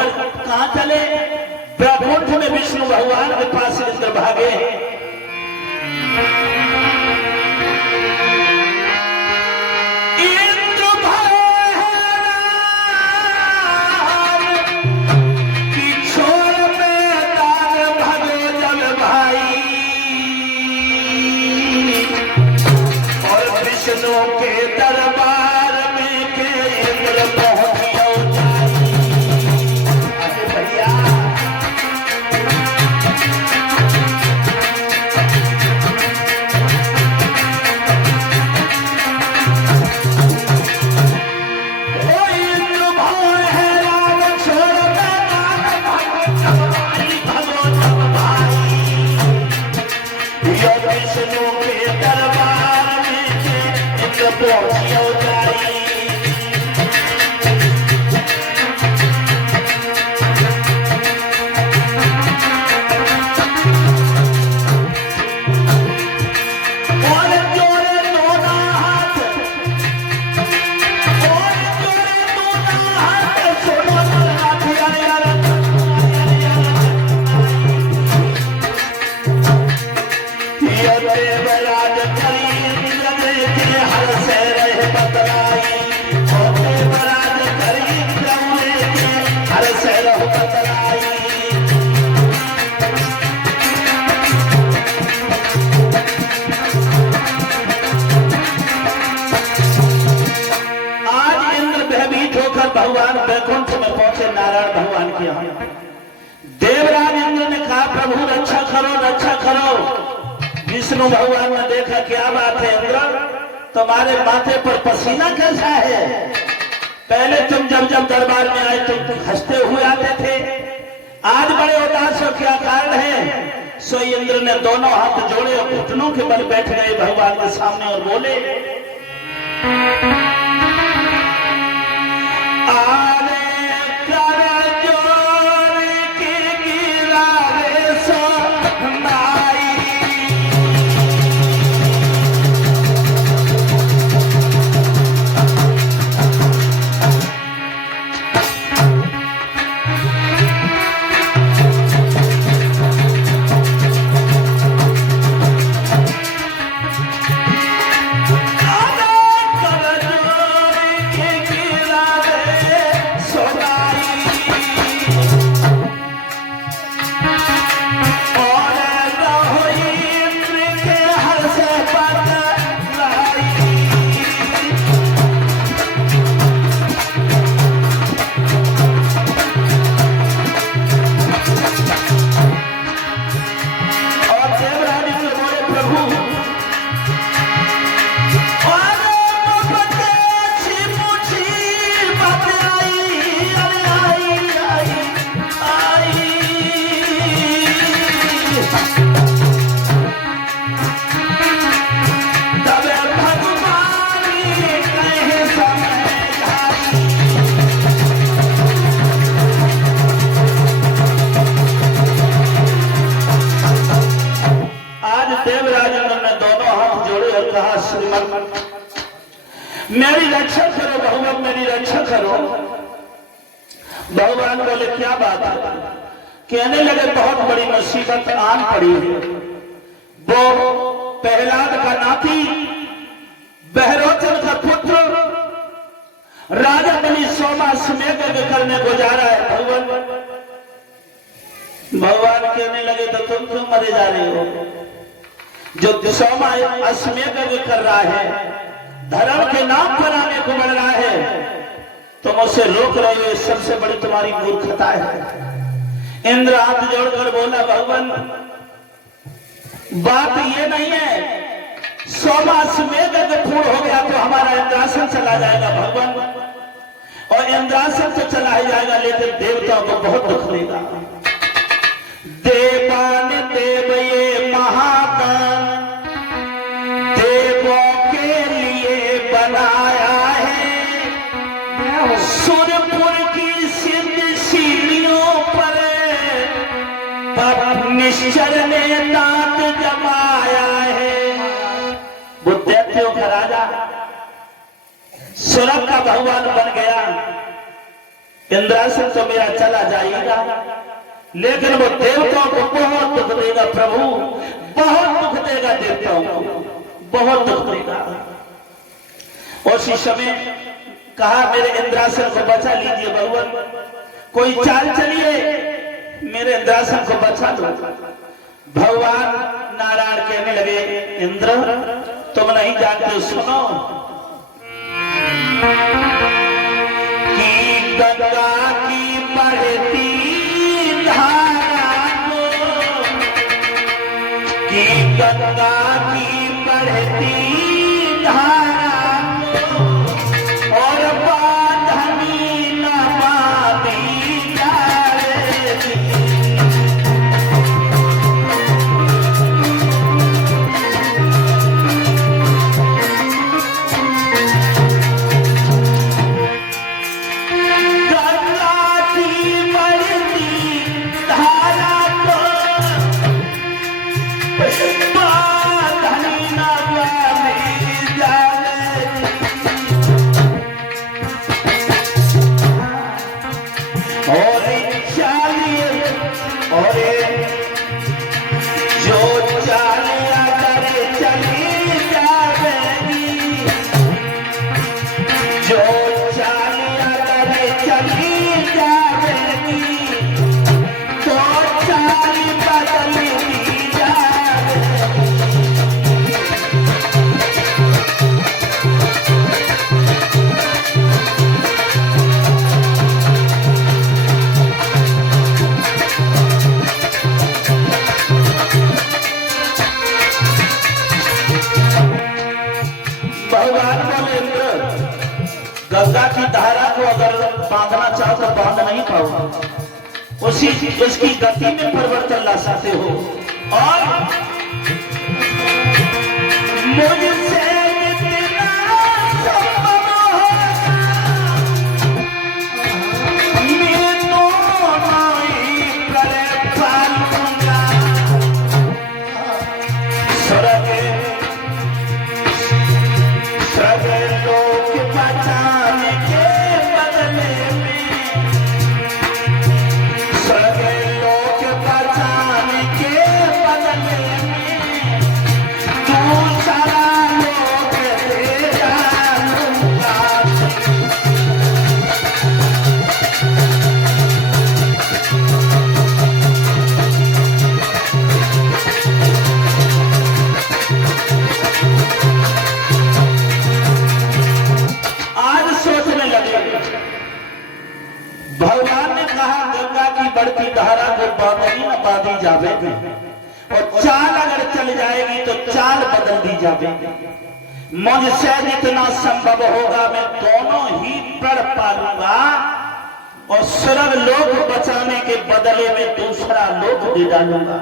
होकर कहां चले? वैकुंठ में विष्णु भगवान के पास इंद्र भागे। के दरबार में के इंद्र पहुंचियो भैया। इंद्र भवन है राम छोड़ भगवत भाई। विष्णु के दरबार पहुंचियो जाई। और जोड़े दोनों हाथ, और जोड़े दोनों हाथ, सोनो लाठियां ये देवराज करी हर से रहे बतलाई। देवराज करी हर से रहो बतलाई। आज इंद्र भयभीत होकर भगवान वैकुंठ में पहुंचे नारायण भगवान के यहाँ। देवराज इंद्र ने कहा प्रभु रक्षा करो, रक्षा करो। विष्णु भगवान ने देखा क्या बात है इंद्र, तुम्हारे माथे पर पसीना कैसा है? पहले तुम जब दरबार में आए तुम हंसते हुए आते थे, आज बड़े उदास हो, क्या कारण है? सो इंद्र ने दोनों हाथ जोड़े और घुटनों के बल बैठ गए भगवान के सामने और बोले मेरी रक्षा करो भगवान, मेरी रक्षा करो। भगवान बोले क्या बात है? कहने लगे बहुत बड़ी मुसीबत आन पड़ी है। वो प्रहलाद का नाती बहरोचन का पुत्र राजा बलि सोमा समेत करने को जा रहा है। भगवान कहने लगे तो तुम क्यों मरे जा रहे हो? जो सोमा अश्वमेध कर रहा है, धर्म के नाम पर आने को बढ़ रहा है, तुम उसे रोक रहे हो, सबसे बड़ी तुम्हारी मूर्खता है। इंद्र हाथ जोड़कर बोला भगवान बात ये नहीं है, सोमा अश्वमेध पूर्ण हो गया तो हमारा इंद्रासन चला जाएगा भगवान, और इंद्रासन तो चला ही जाएगा लेकिन देवताओं को बहुत दुख देगा। देवान देव ये महादान देवों के लिए बनाया है, सुरपुर की सिद्ध सीढ़ियों पर निश्चर ने दांत जमाया है। वो दैत्यों का राजा सुरभ का भगवान बन गया, इंद्रासन तो मेरा चला जाएगा, लेकिन वो देवताओं को बहुत दुख देगा प्रभु, बहुत दुख देगा देवताओं को, बहुत दुख देगा। उसी समय कहा मेरे इंद्रासन को बचा लीजिए भगवान, कोई चाल चलिए मेरे इंद्रासन को बचा दो। भगवान नारायण कहने लगे इंद्र तुम नहीं जानते, सुनो कि गंगा की बढ़ती धारा को, कि गंगा की बढ़ती धारा को और बांधनी न बांधी जाएगी। गंगा की धारा को अगर बांधना चाहो तो बांध नहीं पाओ, उसकी गति में परिवर्तन ला सकते हो। और मुझसे जितना संभव होगा मैं दोनों ही कर पालूंगा। स्वर्ग लोक बचाने के बदले में, स्वर्ग लोक बचाने के बदले में तू सारा लोक दे डालूंगा। भगवान ने कहा गंगा की बढ़ती धारा को बांधनी न बांधी जावे, और चाल अगर चल जाएगी तो चाल बदल दी जावे। मुझसे जितना संभव होगा मैं दोनों ही प्रण पालूंगा, और स्वर्ग लोक बचाने के बदले में दूसरा लोक दे डालूंगा।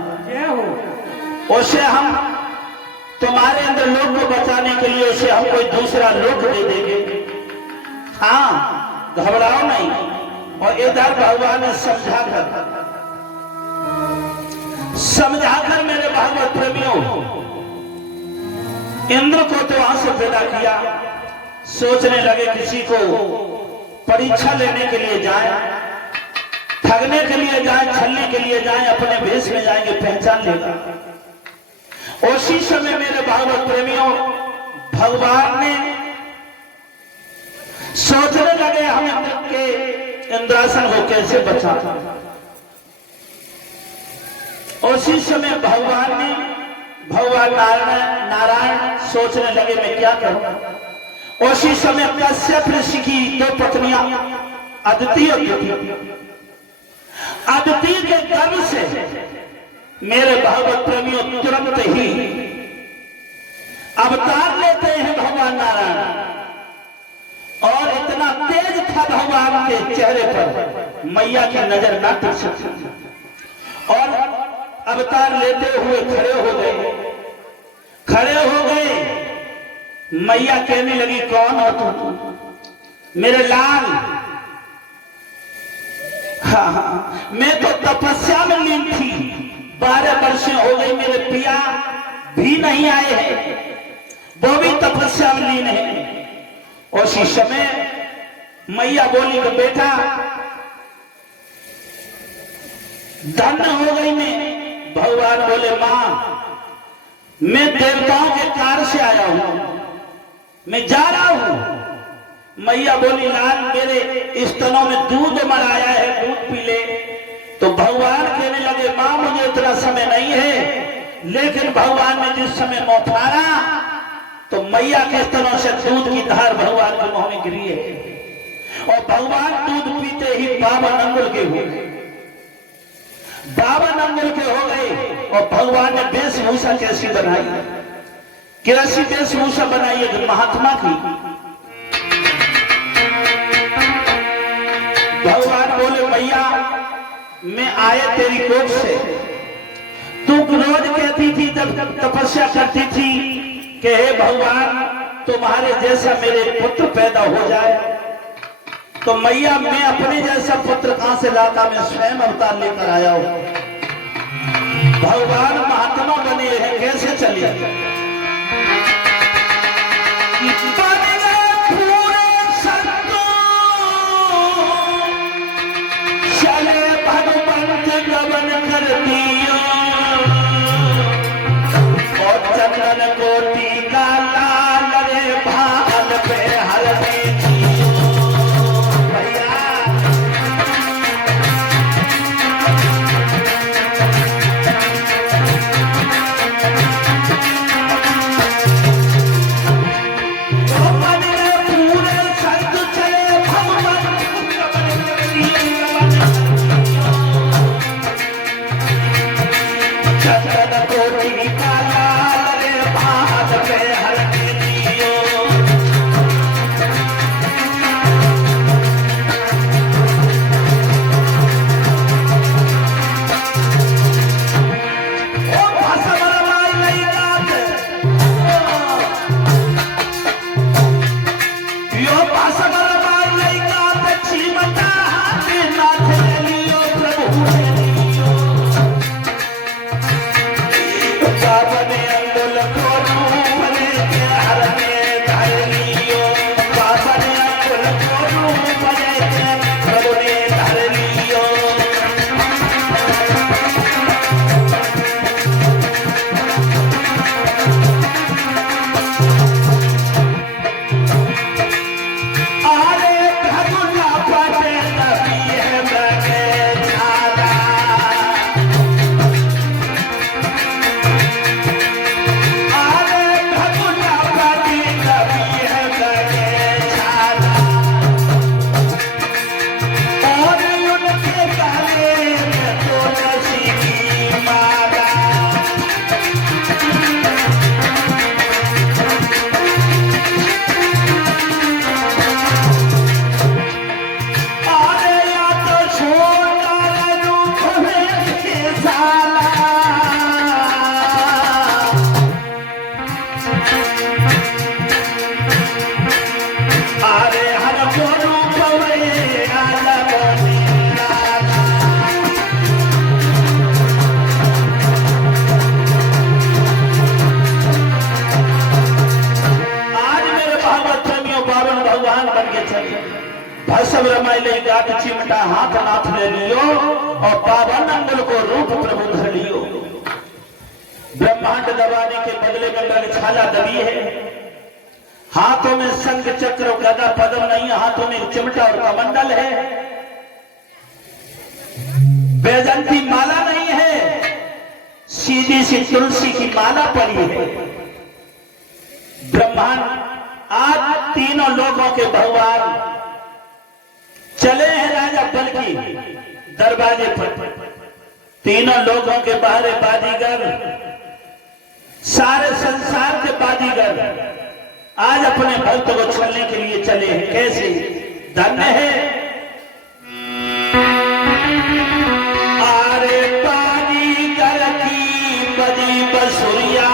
उसे हम तुम्हारे अंदर लोक को बचाने के लिए उसे हम कोई दूसरा लोक दे देंगे। हाँ घबराओ नहीं। और इधर भगवान ने समझाकर मेरे भागवत प्रेमियों इंद्र को तो वहां से पैदा किया। सोचने लगे किसी को परीक्षा लेने के लिए जाए, ठगने के लिए जाए, छलने के लिए जाए, अपने भेष में जाएंगे पहचान लेगा। उसी समय मेरे भागवत प्रेमियों भगवान ने सोचने लगे हम इंद्र के इंद्रासन को कैसे बचा। उसी समय भगवान नारायण सोचने लगे मैं क्या करूं। उसी समय कश्यप ऋषि की दो पत्नियां अदिति के गर्भ से मेरे भागवत प्रेमियों तुरंत ही अवतार लेते हैं भगवान नारायण। और इतना तेज था भगवान के चेहरे पर मैया की नजर ना टिक सकती, और अवतार लेते हुए खड़े हो गए। मैया कहने लगी कौन हो तुम मेरे लाल। हाँ, मैं तो तपस्या में लीन थी, 12 वर्ष हो गई, मेरे पिया भी नहीं आए हैं, वो भी तपस्या में लीन है। उसी समय मैया बोली कि बेटा धन्य हो गई मैं। भगवान बोले मां मैं देवताओं के कार्य से आया हूं, मैं जा रहा हूं। मैया बोली लाल मेरे स्तनों में दूध मराया है, दूध पी ले। तो भगवान कहने लगे मां मुझे इतना समय नहीं है, लेकिन भगवान ने जिस समय मुंह फाड़ा तो मैया के स्तनों से दूध की धार भगवान के मुंह में गिरी है और भगवान दूध पीते ही 52 अंगुल के हुए, 52 अंगुल के हो गए। और भगवान ने वेशभूषा कैसी बनाई, कैसी वेशभूषा बनाई है महात्मा की। भगवान बोले मैया मैं आया तेरी कोख से, तू रोज कहती थी जब तपस्या करती थी कि हे भगवान तुम्हारे जैसा मेरे पुत्र पैदा हो जाए। तो मैया मैं अपने जैसा पुत्र कहां से लाता, मैं स्वयं अवतार लेकर आया हूं। भगवान महात्मा बने हैं, कैसे चलिए चले भगवंत गमन कर दियो और चंदन कोटि का लाल रे भाल पे हल्दी जियो। भैया पूरे संत चले भगवंत गमन कर दियो चंदन कोटि का लाल रे भाल पे हल्दी जियो। ओ भाषा माई नहीं गात, यो भाषा माई नहीं गात, चीमटा हाथ नाथ लियो प्रभु ने लियो। बाबने अंगुल को रूप ले के हर में धर लियो, बाबने अंगुल को रूप ले के प्रभु ने धर लियो। आरे भगुना पटे नबी है बगे छाला, आरे भगुना पटे नबी है बगे छाला और उनके गले में तुलसी की माला। आरे या तो छोटा रूप में साला, आरे हर को रूप में आला बनी लाला। आज मेरे भागवत प्रेमियों 52 भगवान बन के चले। भस्म रमाई ले गाट चिमटा हाथ नाथ ले लियो और 52 अंगुल को रूप प्रभु धर लियो। ब्रह्मांड दबाने के बदले में छाला दबी है, हाथों में शंख चक्र और गदा पद्म नहीं है, हाथों में चिमटा और कमंडल है। बैजंती माला नहीं है, सीधी सी तुलसी की माला पड़ी है। ब्रह्मांड आज तीनों लोगों के भगवान चले हैं राजा बल की दरवाजे पर। तीनों लोगों के बाहर बाजीगर, सारे संसार के बाजीगर आज अपने भक्त को छलने के लिए चले हैं। कैसे धन्य है। आरे बाजीगर की बजी बसुरिया,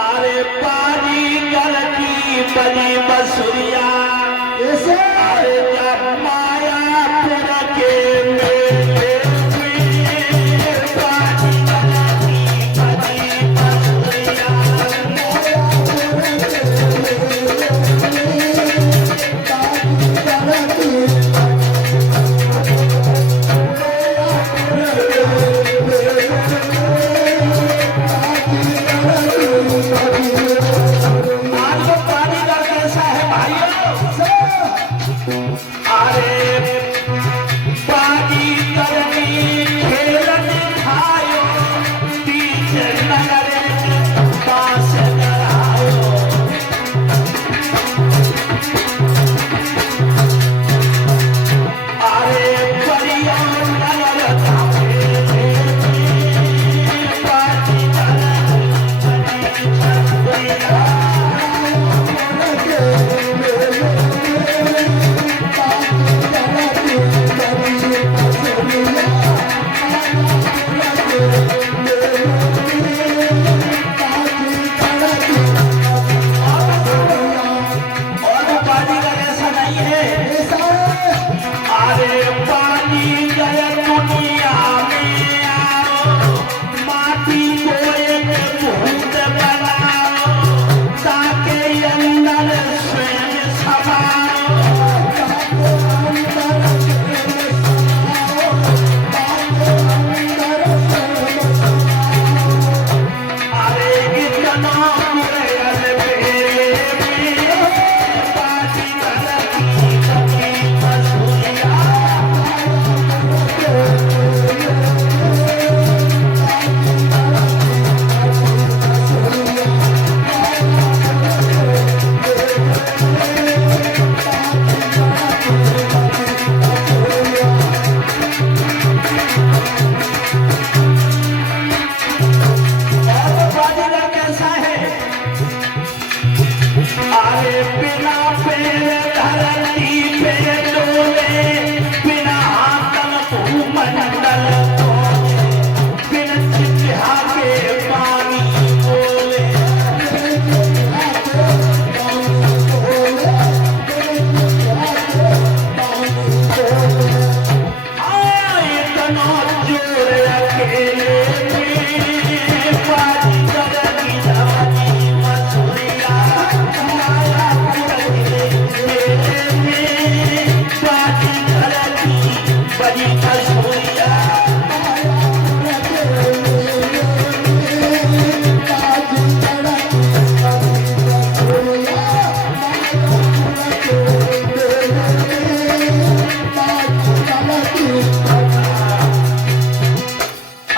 आरे बाजीगर की बजी बसुरिया, अरे जब मायापुर के मेले में बाजीगर की बजी बसुरिया, कैसा है? अरे पानी गए दुनिया में आओ, माटी को एक भूत बनाओ, ताके अंदर स्वयं समाओ। अरे इतना मुरैल बेबी, बाजी गलती कभी मसूरिया। और बाजीगर कैसा है? अरे बिना पैर धरती पे डोले, बिना आतन भूमंडल तोले, बिन चिट्ठा के पानी बोले। हाँ, इतना जोर अकेले में, बाजीगर की जवानी मसूरिया। माया पकड़े मेले में, बाजीगर की बड़ी मसूरिया।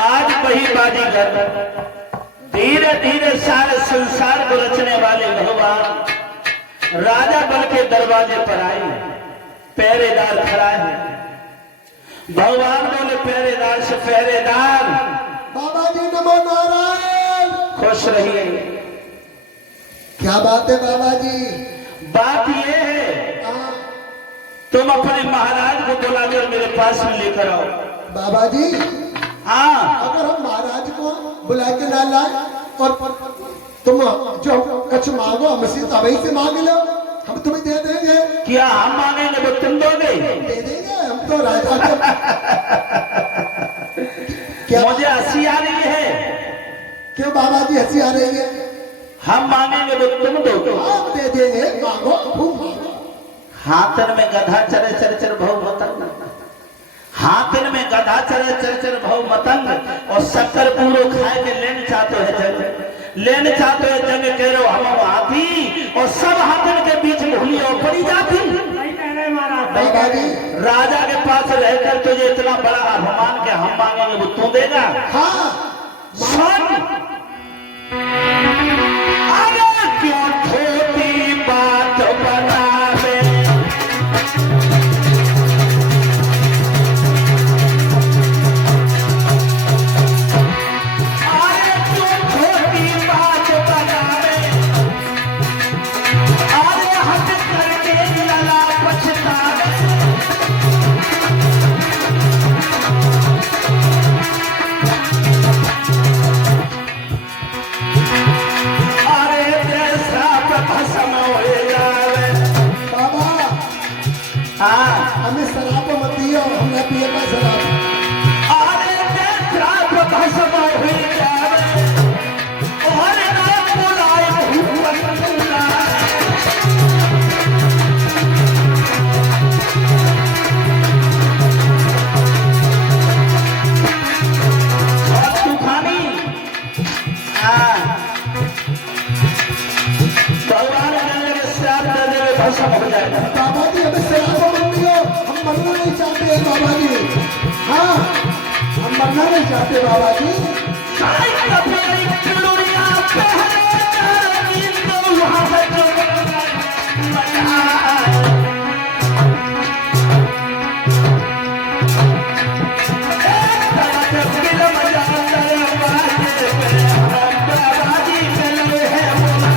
आज वही बाजीगर धीरे धीरे सारे संसार को रचने वाले भगवान राजा बल के दरवाजे पर आए। पहरेदार खड़ा है। भगवान बोले पहरेदार से, पहरेदार बाबा जी नमो नारायण। खुश रहिए। क्या बात है बाबा जी? बात ये है, हाँ, तुम अपने महाराज को बुलाकर मेरे पास में लेकर आओ। बाबा जी हाँ, अगर हम महाराज को बुला के ना लाए और तुम जो कुछ मांगो हमसे तभी से मांग लो, हम तुम्हें दे देंगे। क्या हम मांगेंगे वो तुम दोगे? दे देंगे हम तो राजा को। क्या मुझे हंसी आ रही है। क्यों बाबा जी हंसी आ रही है? हम मांगेंगे वो तुम दोगे। आप दे देंगे, मांगो खूब मांगो। हाथन में गधा चरे चर चर भव मतंग, हाथन में गधा चरे चर चर भव मतंग, और शक्कर पूरो खाए के लेन चाहते है जंग, लेन चाहते है जंग कह रहे हो हम हाथी, और सब हाथन के बीच में हुई और पड़ी जाती। बाबा जी राजा के पास रहकर तुझे इतना बड़ा अपमान के हम मांगेंगे वो तू देगा? हाँ सुन, अरे क्यों छोटी बात बनावे, अरे क्यों छोटी बात बनावे, अरे हट करके लला पछतावे। अरे जैसा भस्म हो जावे। बाबा हाँ, हमें शराब मत दियो, हमने पिए का शराब। अरे जैसा भस्म हो जावे, और ना बुलाए भूपन बुलाए। और तूफानी, हाँ, भगवान जंगल में श्राप दे देवे भस्म हो जाएगा। बाबा जी हमें शराब मत दियो, हम मरना नहीं चाहते हैं बाबा जी। हाँ हम मरना नहीं चाहते बाबा जी। साई कपड़ी चुड़िया पहने, नींद वहाँ पे जो मजा आए। एक तरफ फिल्म जाता है बाजे पे, हम बाबाजी चले हैं बुला।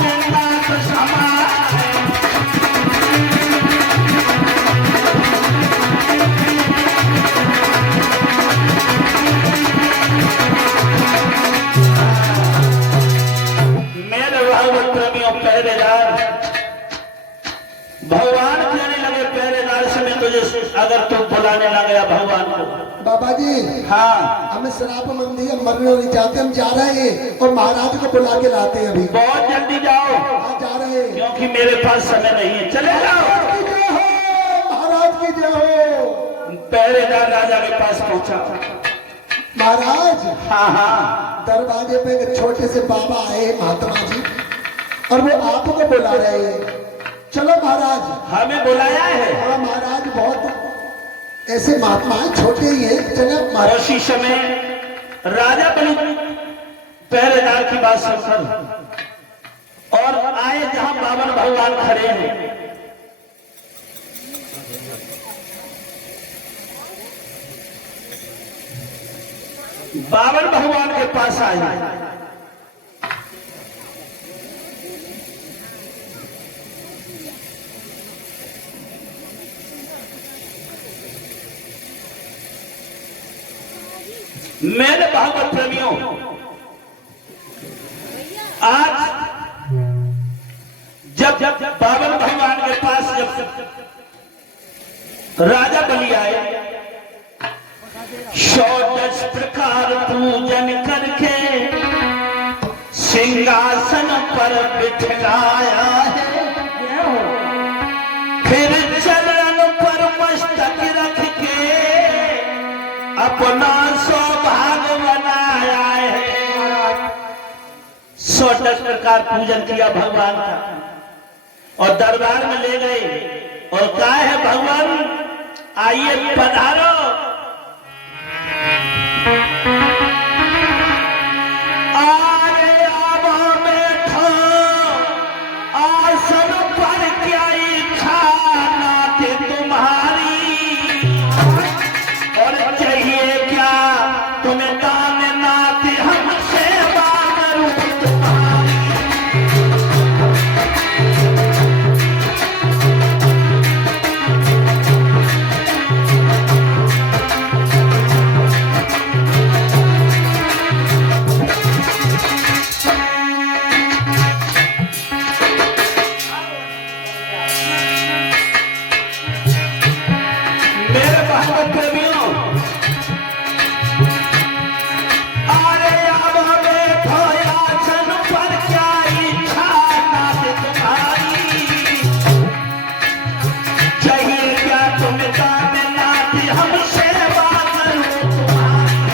में नाथ समाए। मेरे भागवत प्रेमियों पहरेदार भगवान कहने लगे पहरेदार से मैं तुझे अगर तू बुलाने ना गया भगवान को। बाबा जी हाँ हमें शराब मंदी है, मरने नहीं चाहते, हम जा रहे हैं और महाराज को बुला के लाते हैं अभी। बहुत जल्दी जाओ आज जा रहे हैं क्योंकि मेरे पास समय नहीं है। चले जाओ। महाराज की जय हो। पहरेदार राजा के पास पहुंचा। महाराज हाँ हाँ दरवाजे पे एक छोटे से बाबा आए महात्मा जी और वो आपको बुला रहे हैं। चलो महाराज। हमें बुलाया है। हाँ महाराज बहुत ऐसे महात्मा हैं, छोटे ही हैं। चलो महाराज। उसी समय राजा बलि पहरेदार की बात सुनकर और आए जहां बावन भगवान खड़े हैं। बावन भगवान के पास आए। मेरे भागवत प्रेमियों आज जब बावन भगवान के पास जब राजा बलि आए 110 प्रकार पूजन करके सिंहासन पर बिठलाया है। फिर चरण पर मस्तक रख के अपना सौभाग्य बनाया है। 110 प्रकार पूजन किया भगवान का और दरबार में ले गए और कहा है भगवान आइए पधारो। आरे आवा बैठो आसन पर क्या इच्छा नाथ तुम्हारी और चाहिए क्या तुम्हें दान नाथ हम सेवा करूं तुम्हारी। मेरे भागवत प्रेमियों आरे आवा बैठो आसन पर क्या इच्छा नाथ तुम्हारी चाहिए क्या तुम्हें दान नाथ हम सेवा करूं तुम्हारी।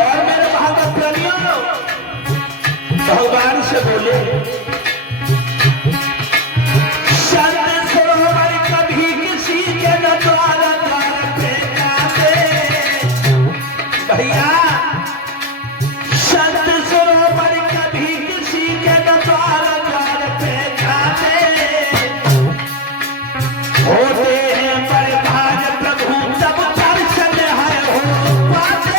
और मेरे भागवत प्रेमियों भगवान से बोले संत सरोवर कभी किसी के न द्वार द्वार पे जाते। भैया संत सरोवर कभी किसी के न द्वार द्वार पे जाते। होते हैं बड़े भाग प्रभु तब दर्शन है हो पाते।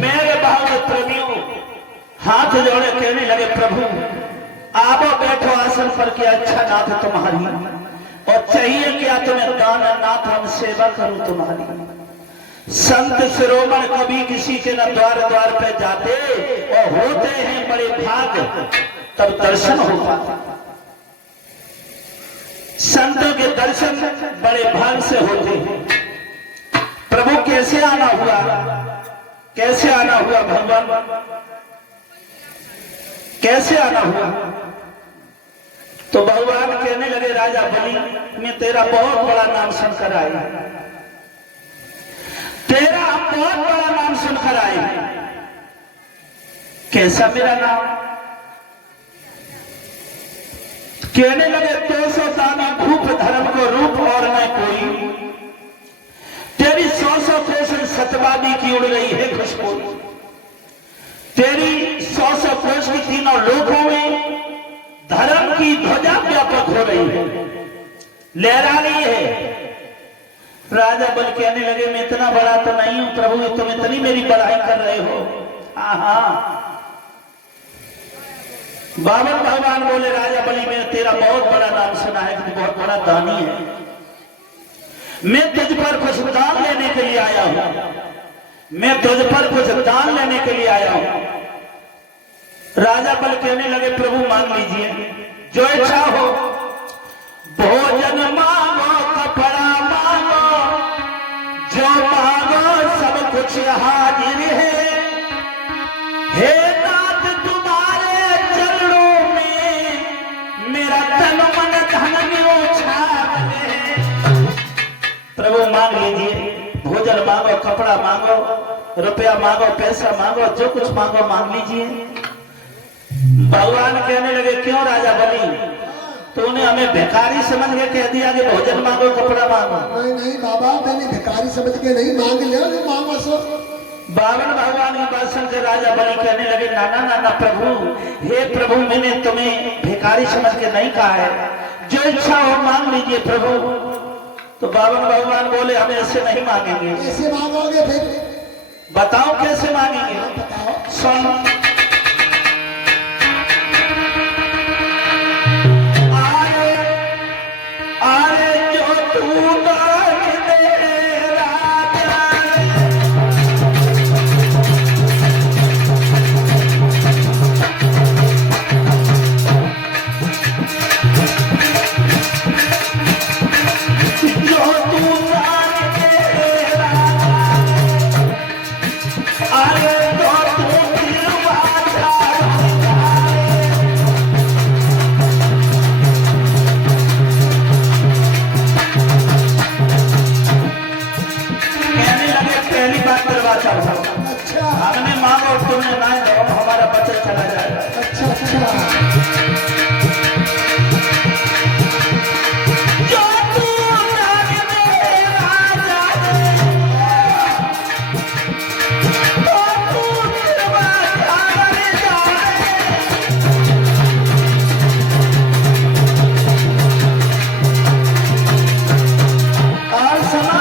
मेरे भागवत प्रेमियों हाथ जोड़े कहने लगे प्रभु आवो बैठो आसन पर क्या अच्छा नाथ तुम्हारी और चाहिए क्या तुम्हें दान नाथ हम सेवा करूं तुम्हारी। संत शिरोमण कभी किसी के न द्वार द्वार पे जाते और होते हैं बड़े भाग तब दर्शन हो पाता। संतों के दर्शन बड़े भाग से होते हैं। प्रभु कैसे आना हुआ, कैसे आना हुआ भगवान, कैसे आना हुआ। तो भगवान कहने लगे राजा बलि मैं तेरा बहुत बड़ा नाम सुनकर आए, तेरा बहुत बड़ा नाम सुनकर आए। कैसा मेरा नाम? कहने लगे तो सो दानी भूप धर्म को रूप और न कोई, तेरी सौ कोस सतवादी की उड़ रही है खुशबू, तेरी सौ कोस की तीनों लोकों में धर्म की ध्वजा व्यापक हो रही है, लहरा रही है। राजा बल कहने लगे मैं इतना बड़ा तो नहीं हूं प्रभु, तुम इतनी मेरी बड़ाई कर रहे हो। हाँ बाबर भगवान बोले राजा बलि मैंने तेरा बहुत बड़ा नाम सुना है कि बहुत बड़ा दानी है, मैं तुझ पर कुछ दान लेने के लिए आया हूं, मैं तुझ पर कुछ दान लेने के लिए आया हूं। राजा बल कहने लगे प्रभु मांग लीजिए जो इच्छा हो, भोजन मांगो कपड़ा मांगो, जो मांगो सब कुछ हाजिर है, हे नाथ तुम्हारे चरणों में मेरा तन मन धन न्योछावर है। प्रभु मांग लीजिए, भोजन मांगो कपड़ा मांगो रुपया मांगो पैसा मांगो जो कुछ मांगो मांग लीजिए। भगवान कहने लगे क्यों राजा बलि, तूने हमें भिखारी समझ के कह दिया कि भोजन मांगो कपड़ा मांगो। नहीं नहीं बाबा मैंने भिखारी समझ के नहीं, मांग लिया जो मांगो सो। बावन भगवान की बात सुन के राजा बलि कहने लगे नाना नाना प्रभु, हे प्रभु मैंने तुम्हें भिखारी समझ के नहीं कहा है, जो इच्छा हो मांग लीजिए प्रभु। तो बावन भगवान बोले हम ऐसे नहीं मांगेंगे। कैसे मांगोगे फिर? बताओ कैसे मांगेंगे, बताओ। सुन हमने मांगो तुमने ना दो, हमारा बचत चला जाएगा। अच्छा अच्छा जो तू जाने दे राजा दे, तो तू सिवा जाने जाने। और सुना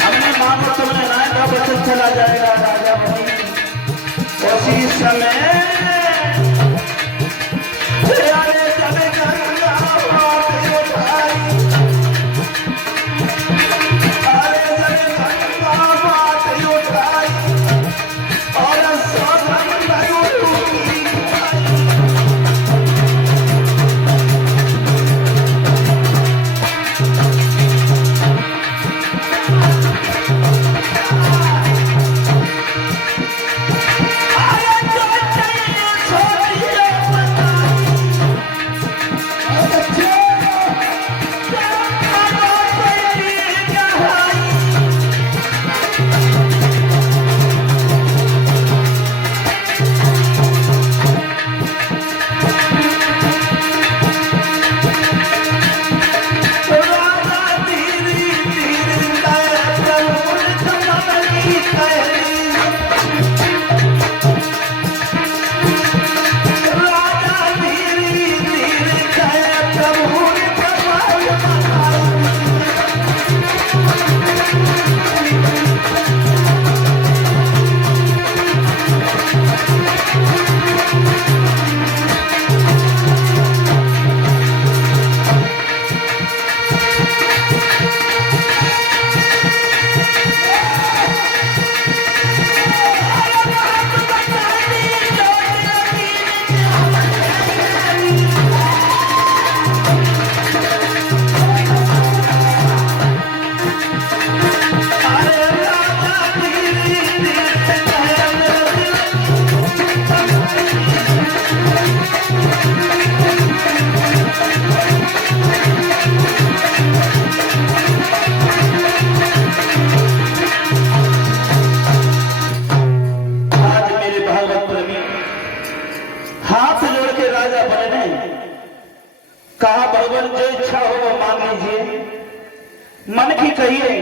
हमने मानो तुमने ना का बचत चला जाएगा राजा बलि। उसी समय मन की कहिए।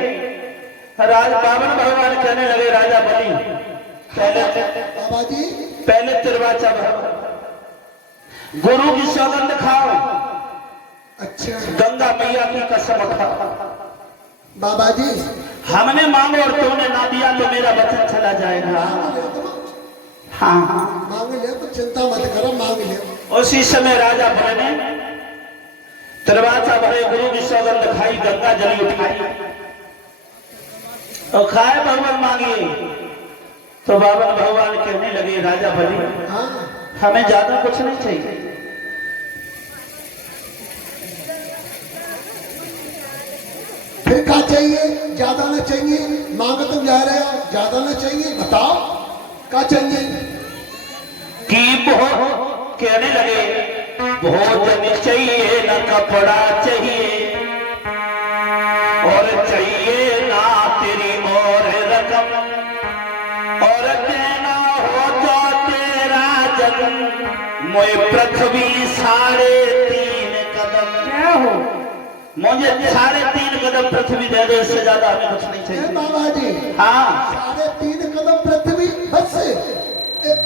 राज बावन भगवान कहने लगे राजा बलि बाबा जी पहले तिरवाचा भरो, गुरु की सौगंध खाओ, अच्छा गंगा मैया की कसम खाओ। बाबा जी हमने मांगो और तुमने ना दिया तो मेरा वचन चला जाएगा। हाँ मांग ले तो चिंता मत करो, मांग ले। उसी समय राजा बलि ने तिरवाचा भरे, गुरु की सौगंध खाई, गंगा जली उठाई और खाए भगवान मांगिए। तो बाबा भगवान कहने लगे राजा बलि हाँ हमें ज्यादा कुछ नहीं चाहिए, फिर क्या चाहिए? ज्यादा ना चाहिए, मांग तुम जा रहे हो, ज्यादा ना चाहिए, बताओ क्या चाहिए? कि कहने लगे भोजन चाहिए न कपड़ा चाहिए और चाहिए ना तेरी और रकम, और देना हो तो तेरा जन्म मोए पृथ्वी 3.5 कदम। क्या हो? मुझे 3.5 कदम पृथ्वी दे दो, इससे ज्यादा हमें कुछ नहीं चाहिए। बाबा जी हाँ 3.5 कदम पृथ्वी बस।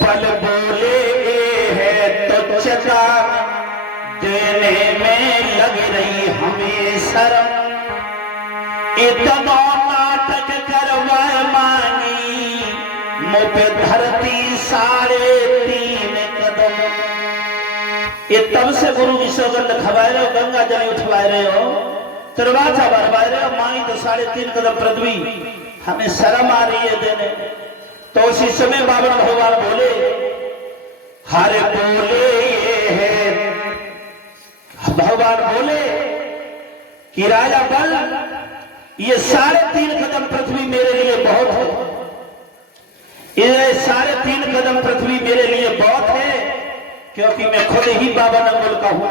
बल बोले है तो चचा देने में लग रही हमें शर्म, इतना नाटक करवाए मानी मुँह पे धरती 3.5 कदम। ये तब से गुरु की सौगंध खवाए रहे हो, गंगा जल उठवाए रहे हो, तिरवाचा भरवाए रहे हो, मांगी तो 3.5 कदम पृथ्वी, हमें शर्म आ रही है देने। तो उसी समय बाबा भगवान बोले हरे बोले ये है, भगवान बोले कि राजा बल ये 3.5 कदम पृथ्वी मेरे लिए बहुत है, ये 3.5 कदम पृथ्वी मेरे लिए बहुत है, क्योंकि मैं खुद ही बाबा नंगल का हूं।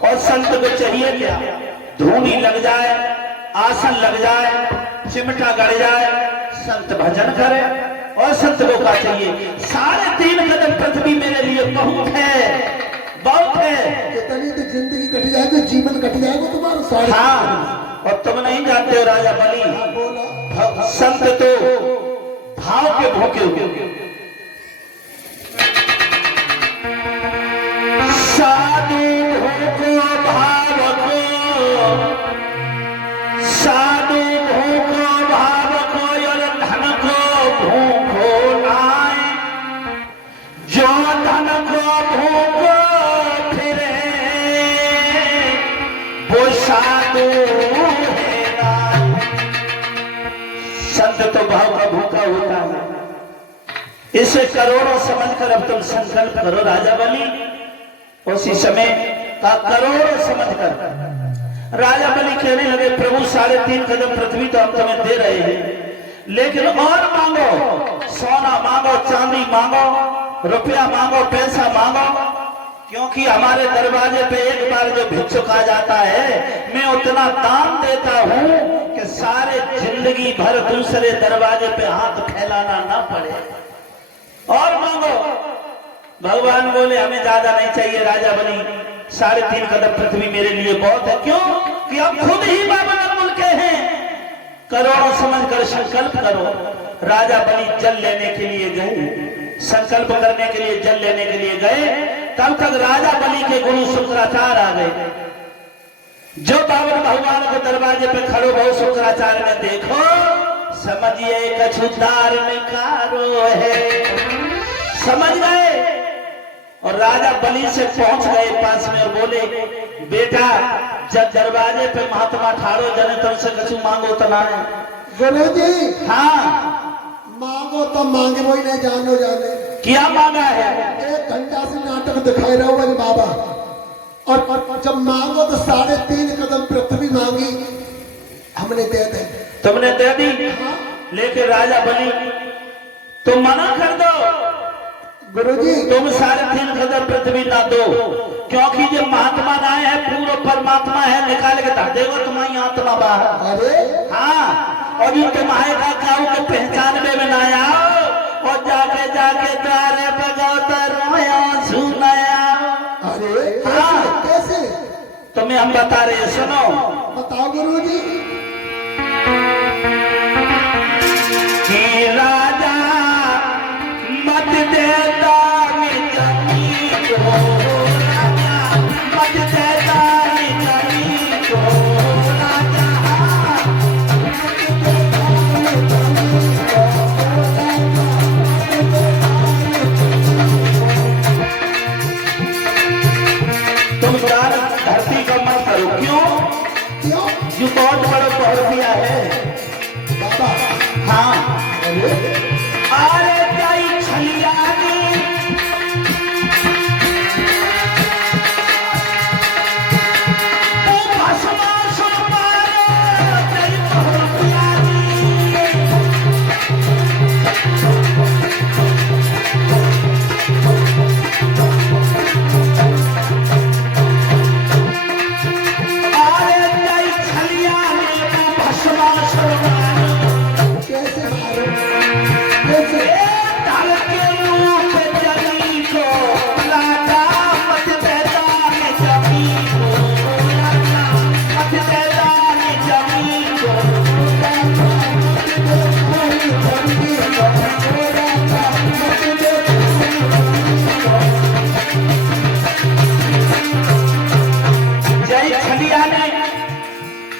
और संत को चाहिए क्या? धूनी लग जाए, आसन लग जाए, चिमटा गड़ जाए, संत भजन करे। और संत को क्या चाहिए? 3.5 कदम पृथ्वी मेरे लिए बहुत है, बहुत है। इतनी तो जिंदगी कट जाएगी, जीवन कट जाएगा तुम्हारा। हाँ और तुम नहीं जानते हो राजा बलि, संत तो भाव के भूखे हुए, साधु भूखो भाव को, साधु भूखो भाव को और धन को भूखो नाय, जो धन को भूखो फिरे वो साधु है नाय। संत तो भाव का भूखा होता है, इसे करोड़ों समझकर अब तुम संकल्प करो राजा बलि। उसी समय का करोड़ों समझकर राजा बलि कहने लगे प्रभु 3.5 कदम पृथ्वी तो हम तुम्हें दे रहे हैं, लेकिन और मांगो, सोना मांगो, चांदी मांगो, रुपया मांगो, पैसा मांगो, क्योंकि हमारे दरवाजे पे एक बार जो भिक्षुक आ जाता है मैं उतना दान देता हूं कि सारे जिंदगी भर दूसरे दरवाजे पे हाथ फैलाना ना पड़े। और मांगो। भगवान बोले हमें ज्यादा नहीं चाहिए राजा बलि, 3.5 कदम पृथ्वी मेरे लिए बहुत है। क्यों? कि अब खुद ही बाबा नंगल के हैं। करोड़ों समझकर संकल्प करो। राजा बलि जल लेने के लिए गए, संकल्प करने के लिए जल लेने के लिए गए, तब तक राजा बलि के गुरु शुक्राचार्य आ गए। जो बाबा भगवान के दरवाजे पे खड़ो बहु शुक्राचार्य ने देखो, समझिए कछुदार में कारो है, समझ गए। और राजा बलि से पहुंच गए पास में और बोले बेटा जब दरवाजे पे महात्मा ठाड़ो जने तुमसे कछु मांगो तो ना है। गुरु जी हाँ मांगो तो मांगे वही नहीं, जानो जाने क्या मांगा है? 1 घंटा से नाटक दिखाई रहे हो बाबा, और जब मांगो तो 3.5 कदम पृथ्वी मांगी, हमने दे दे। तुमने दे दी, हाँ? लेकिन राजा बलि तुम मना कर दो। गुरुजी तुम 3.5 कदम पृथ्वी ना दो, क्योंकि जो महात्मा आए हैं पूरा परमात्मा है, निकाल के धर देगा तुम्हारी आत्मा बाहर। अरे हाँ, और जो तुम्हारे का काऊ के पहचान में ना आओ, और जाके जाके द्वारे पे गौतर रोया सुनाया। अरे हाँ। कैसे? तुम्हें हम बता रहे हैं, सुनो। बताओ गुरुजी। आरे जाई छलियानी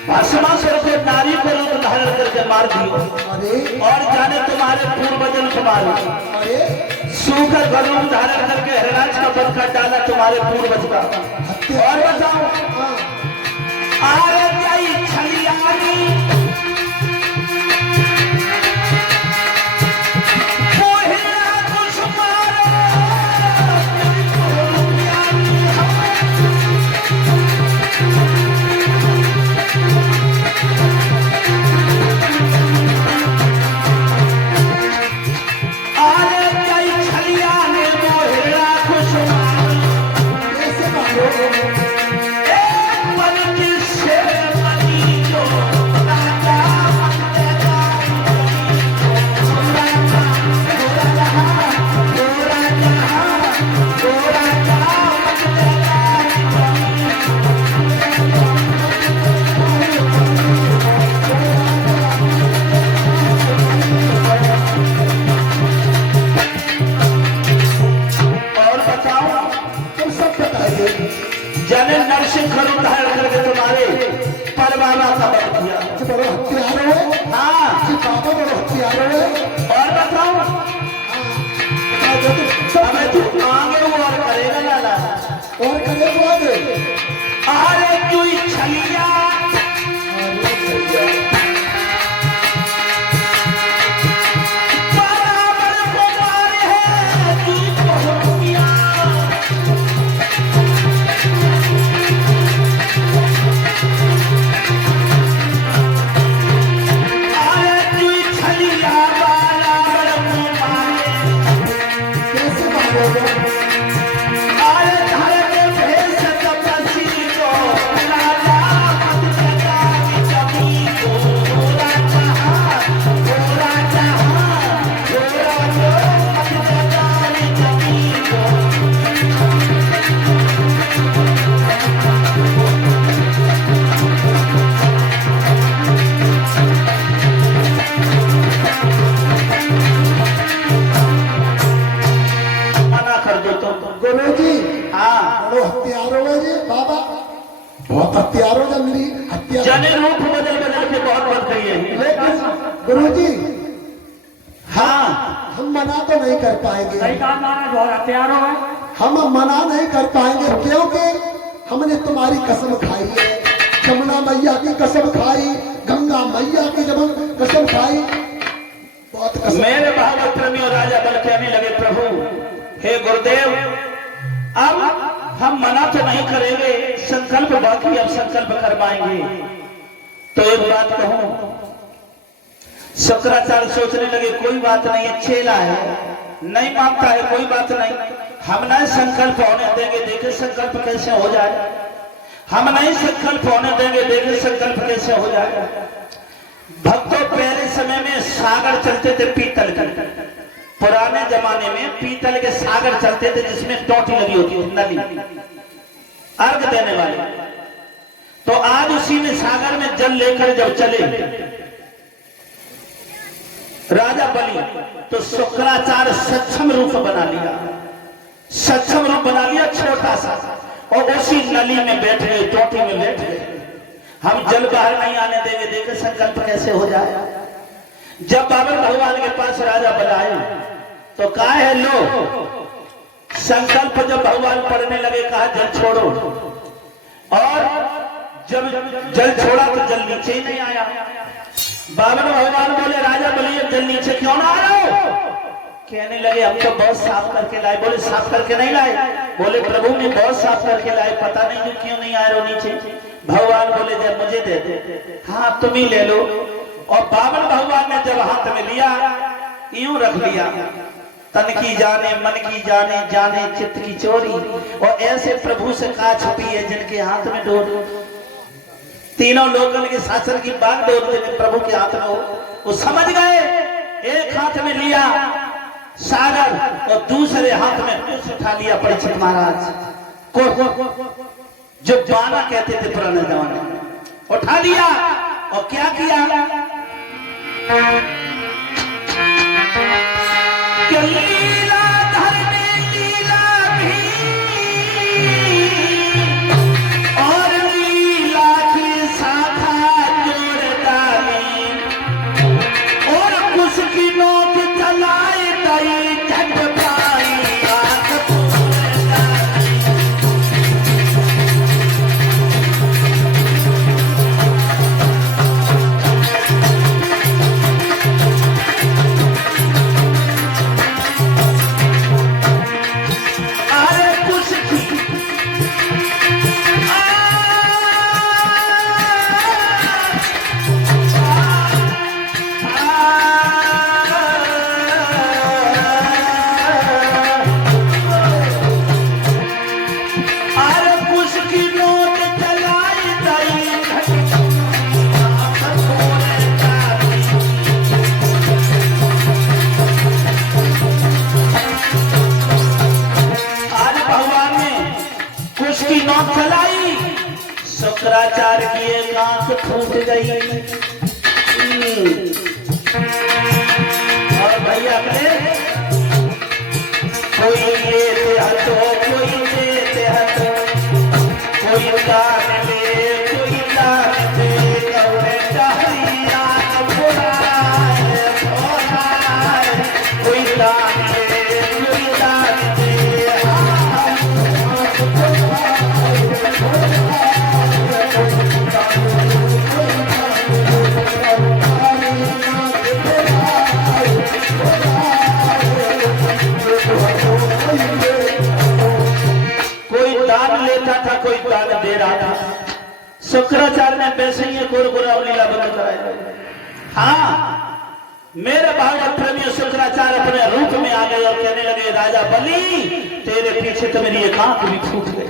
भस्मासुर को नारी को रूप धारण करके मार दियो और जाने तुम्हारे पूर्वजन तुम्हारे सूखर का रूप धारण करके हरिराज का वध कर डाला तुम्हारे पूर्वज का। और बताओ आरे जाई छलियानी नरसिंह खरू धारण करके तुम्हारे परवाना का वध किया। बड़ो हथियार है। हाँ पापा बड़ो हथियार है। और बताओ हमें तू आगे और करेगा लाला और करेगा आगे। अरे क्यों छलिया जने रूप बदल बदल के बहुत बढ़ गई है। लेकिन गुरुजी हाँ हम मना तो नहीं कर पाएंगे। हथियार है हम मना नहीं कर पाएंगे क्योंकि हमने तुम्हारी कसम खाई है। यमुना मैया की कसम खाई, गंगा मैया की जब कसम खाई, बहुत कसम। मेरे भागवत प्रेमी और राजा बल कहने लगे प्रभु हे गुरुदेव अब हम मना तो नहीं करेंगे, संकल्प बाकी अब संकल्प कर पाएंगे। तो एक बात कहूं, शंकराचार्य सोचने लगे कोई बात नहीं, चेला है नहीं मानता है, कोई बात नहीं, हम नहीं संकल्प होने देंगे, देखे संकल्प कैसे हो जाए। हम नहीं संकल्प होने देंगे, देखे संकल्प कैसे हो जाए। भक्तों पहले समय में सागर चलते थे पीतल के, पुराने जमाने में पीतल के सागर चलते थे जिसमें टोटी लगी होती थी, नली अर्घ देने वाले। तो आज उसी में सागर में जल लेकर जब चले राजा बलि, तो शुक्राचार्य सक्षम रूप बना लिया, सक्षम रूप बना लिया छोटा सा, और उसी नली में बैठ गए, टोटी में बैठ गए। हम जल बाहर नहीं आने देंगे, देखे संकल्प कैसे हो जाए। जब बाबर भगवान के पास राजा बुलाए तो कहा है लो संकल्प, जब भगवान पढ़ने लगे कहा जल छोड़ो, और जब जल छोड़ा तो जल नीचे ही नहीं आया। बाबर भगवान बोले राजा बोलिए जल नीचे क्यों ना आ रहे हो? कहने लगे अब तो बहुत साफ करके लाए। बोले साफ करके नहीं लाए? बोले प्रभु मैं बहुत साफ करके लाए, पता नहीं जो क्यों नहीं आ रहे हो नीचे। भगवान बोले जब मुझे दे दे। हाँ तुम ही ले लो। और बावन भगवान ने जब हाथ में लिया यूं रख लिया, तन की जाने मन की जाने जाने चित्त की चोरी। और ऐसे प्रभु से कहा छुपी है जिनके हाथ में डोर। तीनों लोगों के शासन की बात डोर देने प्रभु के हाथ में हो। वो समझ गए, एक हाथ में लिया सागर और दूसरे हाथ में कुछ उठा लिया परीक्षित महाराज को, जो बाना कहते थे पुराने जमाने में, उठा लिया और क्या किया कि लीला धर में लीला भी और लीला की शाखा जोड़ डाली और कुछ की नोक चलाए गई झट पाई आंख फोड़ डाली। अरे कुछ की अरे कुछ की नोट चलाई गई झट आंख फोड़ डाली। आज भगवान ने कुछ की नोक चलाई, शुक्राचार्य की एक आंख फूट गई। और भैया अपने कोई लेते हटो कोई देते हटो, कोई दान ले कोई दान दे, कौने चाहिया बुराए बुराए, कोई दान ले कोई दान दे। कोई दान लेता था कोई दान दे रहा था। शुक्राचार्य ने वैसे ही एक और बुरा लीला बंद कराया। हाँ मेरे भागवत प्रेमी शुक्राचार्य अपने रूप में आ गए और कहने लगे राजा बलि तेरे पीछे तो मेरी एक आंख भी फूट गई,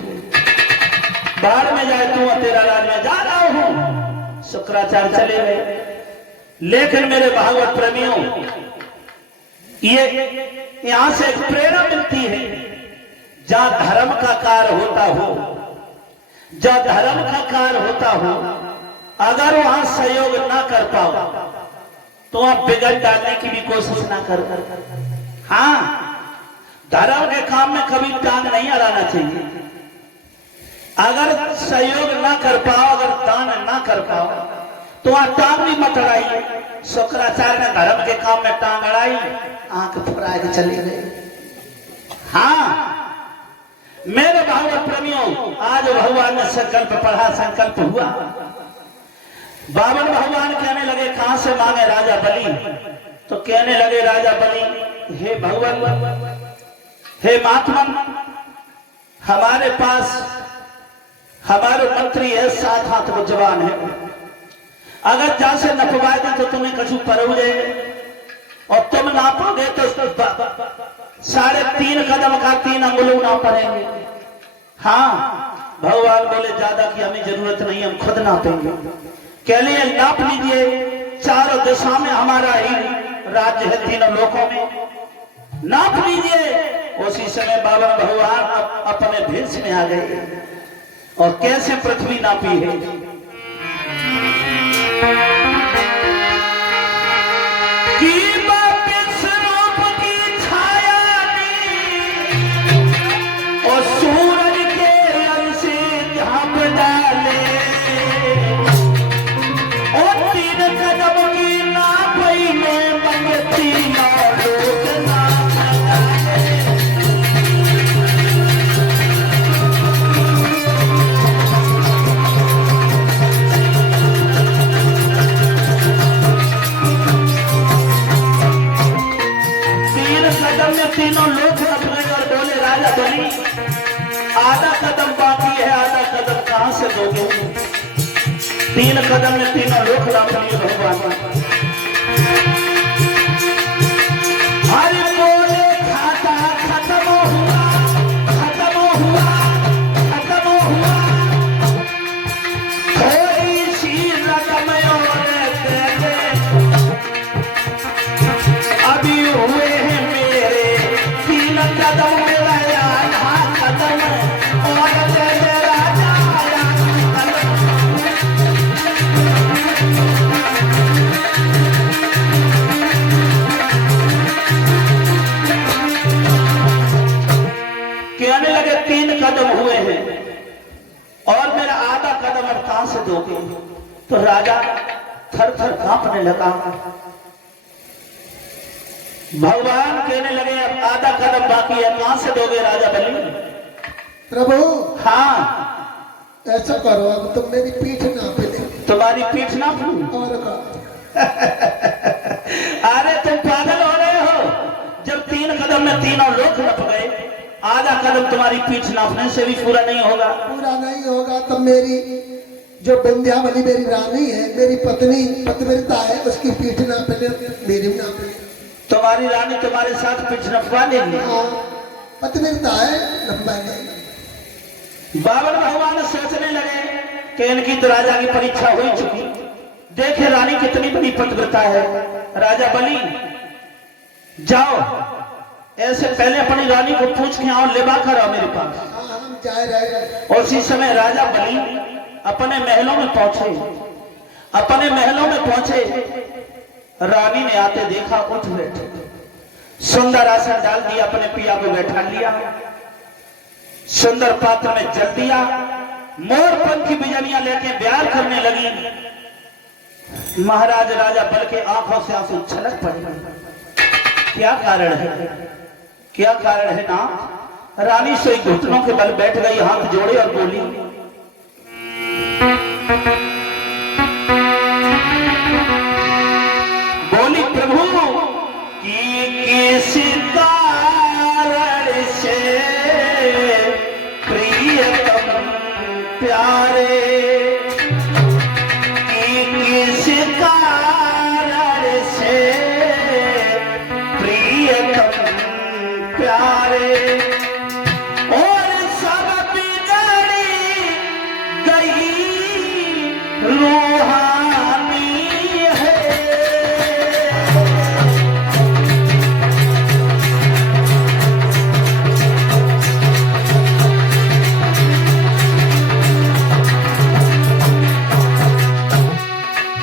बाहर में जाए तू और तेरा राज में जा रहा हूं। शुक्राचार्य चले गए। लेकिन मेरे भागवत प्रेमियों ये यहां से एक प्रेरणा मिलती है, जहां धर्म का कार्य होता हो, जहां धर्म का कार्य होता हो, अगर वहां सहयोग ना कर पाओ तो आप बिगड़ डालने की भी कोशिश ना कर। हाँ धर्म के काम में कभी टांग नहीं अड़ाना चाहिए। अगर सहयोग ना कर पाओ, अगर दान ना कर पाओ तो आप टांग भी मत अड़ाइए। शुक्राचार्य ने धर्म के काम में टांग अड़ाई, आंख फुरा के चले गए। हाँ मेरे भागवत प्रेमियों आज भगवान ने संकल्प पढ़ा, संकल्प हुआ। बावन भगवान कहने लगे कहां से मांगे राजा बलि? तो कहने लगे राजा बलि हे भगवान हे महात्मन, हमारे पास हमारे मंत्री है, 7 हाथ को जवान है, अगर जा से नपवा दे तो तुम्हें कछु परव जाएंगे और तुम नापोगे तो 3.5 कदम का 3 अंगुल ना पड़ेंगे। हाँ भगवान बोले ज्यादा की हमें जरूरत नहीं, हम खुद नापेंगे। कह लिए नाप लीजिए, चारों दिशा में हमारा ही राज्य है, 3 लोकों में, नाप लीजिए। उसी समय बाबा भगवान अपने भेष में आ गए और कैसे पृथ्वी नापी है। कि वापिस रूप की छाया ने और सूरज के रंग से झांप डाले और 3 कदम की नापी में मंगती लोग नाप डाले। में तीनों लोग रख गए और बोले राजा बलि आधा कदम बाकी है, आधा कदम कहां से दोगे? 3 कदम में तीनों लोग रख लिए भगवान। हरि बोले खाता खत्म हुआ, खत्म हुआ, खत्म हुआ, थोड़ी सी रकम और दे दे, अभी हुए हैं मेरे 3 कदम, मेरा आधा कदम और दे दे राजा। कहने लगे 3 कदम हुए हैं और मेरा आधा कदम अब कहां से दोगे? तो राजा थर थर कांपने लगा। भगवान कहने लगे अब आधा कदम बाकी है, कहां से दोगे राजा बलि? प्रभु हाँ ऐसा करो, अब तुम मेरी पीठ ना पहले। तुम्हारी पीठ ना फूल। और का अरे तुम पागल हो रहे हो? जब 3 कदम में तीनों लोग नप गए, आधा कदम तुम्हारी पीठ नापने से भी पूरा नहीं होगा। पूरा नहीं होगा तो मेरी जो विंध्यावली मेरी रानी है, मेरी पत्नी पतिव्रता है, उसकी पीठ ना पहले, मेरी ना पहले। तुम्हारी रानी तुम्हारे साथ पीठ नपवा लेगी। हाँ पतिव्रता है, नपवा लेगी। बाबर भगवान सोचने लगे कि इनकी तो राजा की परीक्षा हो चुकी, देखे रानी कितनी बड़ी पतिव्रता है। राजा बलि जाओ, ऐसे पहले अपनी रानी को पूछ के आओ, लेवा कर आओ मेरे पास। हाँ हम जा रहे। उसी समय राजा बलि अपने महलों में पहुंचे। अपने महलों में पहुंचे, रानी ने आते देखा, उठ बैठे, सुंदर आसन डाल दिया, अपने पिया को बैठा लिया, सुंदर पात्र में जल दिया, मोर पंखी बिजलियां लेके प्यार करने लगी। महाराज राजा बल के आंखों से आंसू छलक पड़े। क्या कारण है, क्या कारण है ना? रानी सोई घुटनों के बल बैठ गई, हाथ जोड़े और बोली, बोली प्रभु कि किस कारण से प्रियतम प्यारे, कि किस कारण से प्रियतम प्यारे, और सब बिगड़ी गई रूहानी है।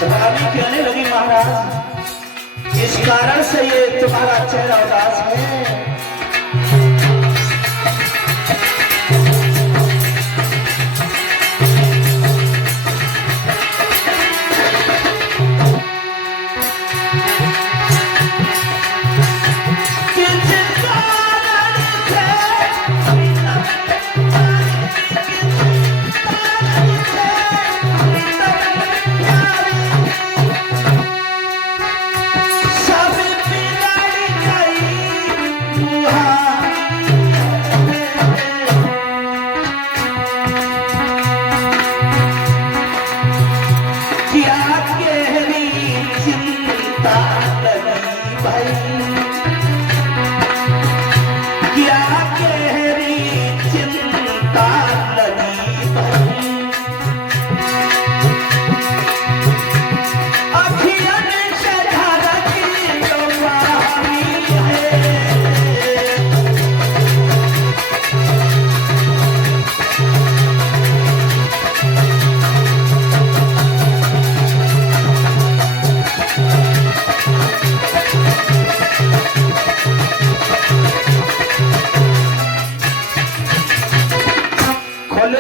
रानी कहने लगी महाराज इस कारण से ये तुम्हारा चेहरा उदास है।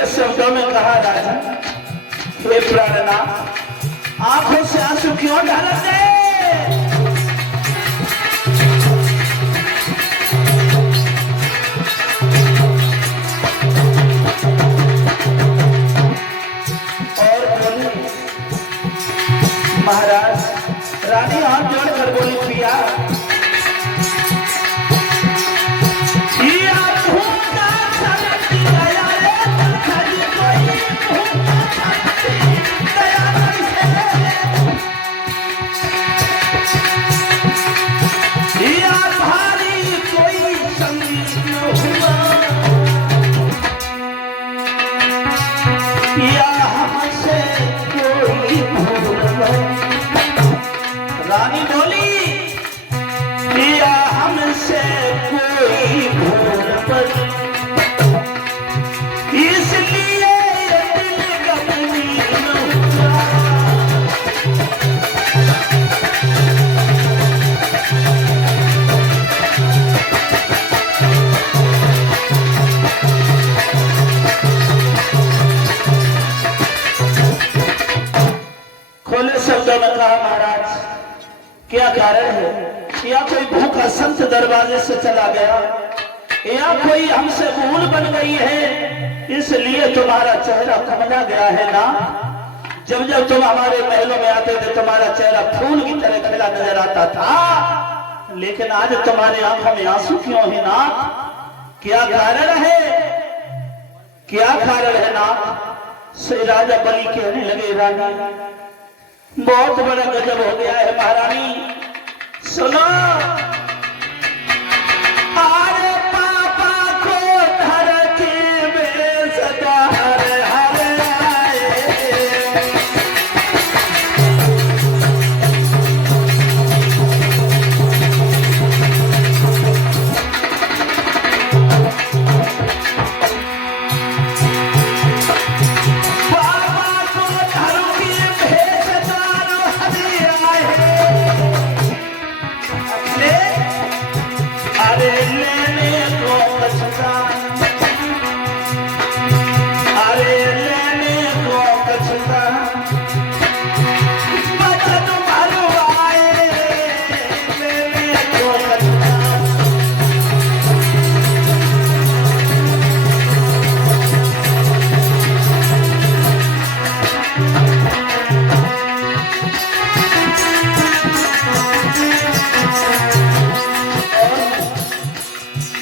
शब्दों में कहा राजा, हे प्राणनाथ आंखों से आंसू क्यों ढालते? और बोली महाराज, रानी हाथ जोड़कर बोली पिया या कोई भूखा संत दरवाजे से चला गया, या कोई हमसे भूल बन गई है इसलिए तुम्हारा चेहरा कमला गया है ना। जब जब तुम हमारे महलों में आते थे तुम्हारा चेहरा फूल की तरह खिला नजर आता था, लेकिन आज तुम्हारी आंखों में आंसू क्यों है नाथ? क्या कारण है, क्या कारण है नाथ? श्री राजा बलि कहने लगे, रानी बहुत बड़ा गजब हो गया है महारानी। सुनो, अरे पापा को धरती में सदा हर हर आए,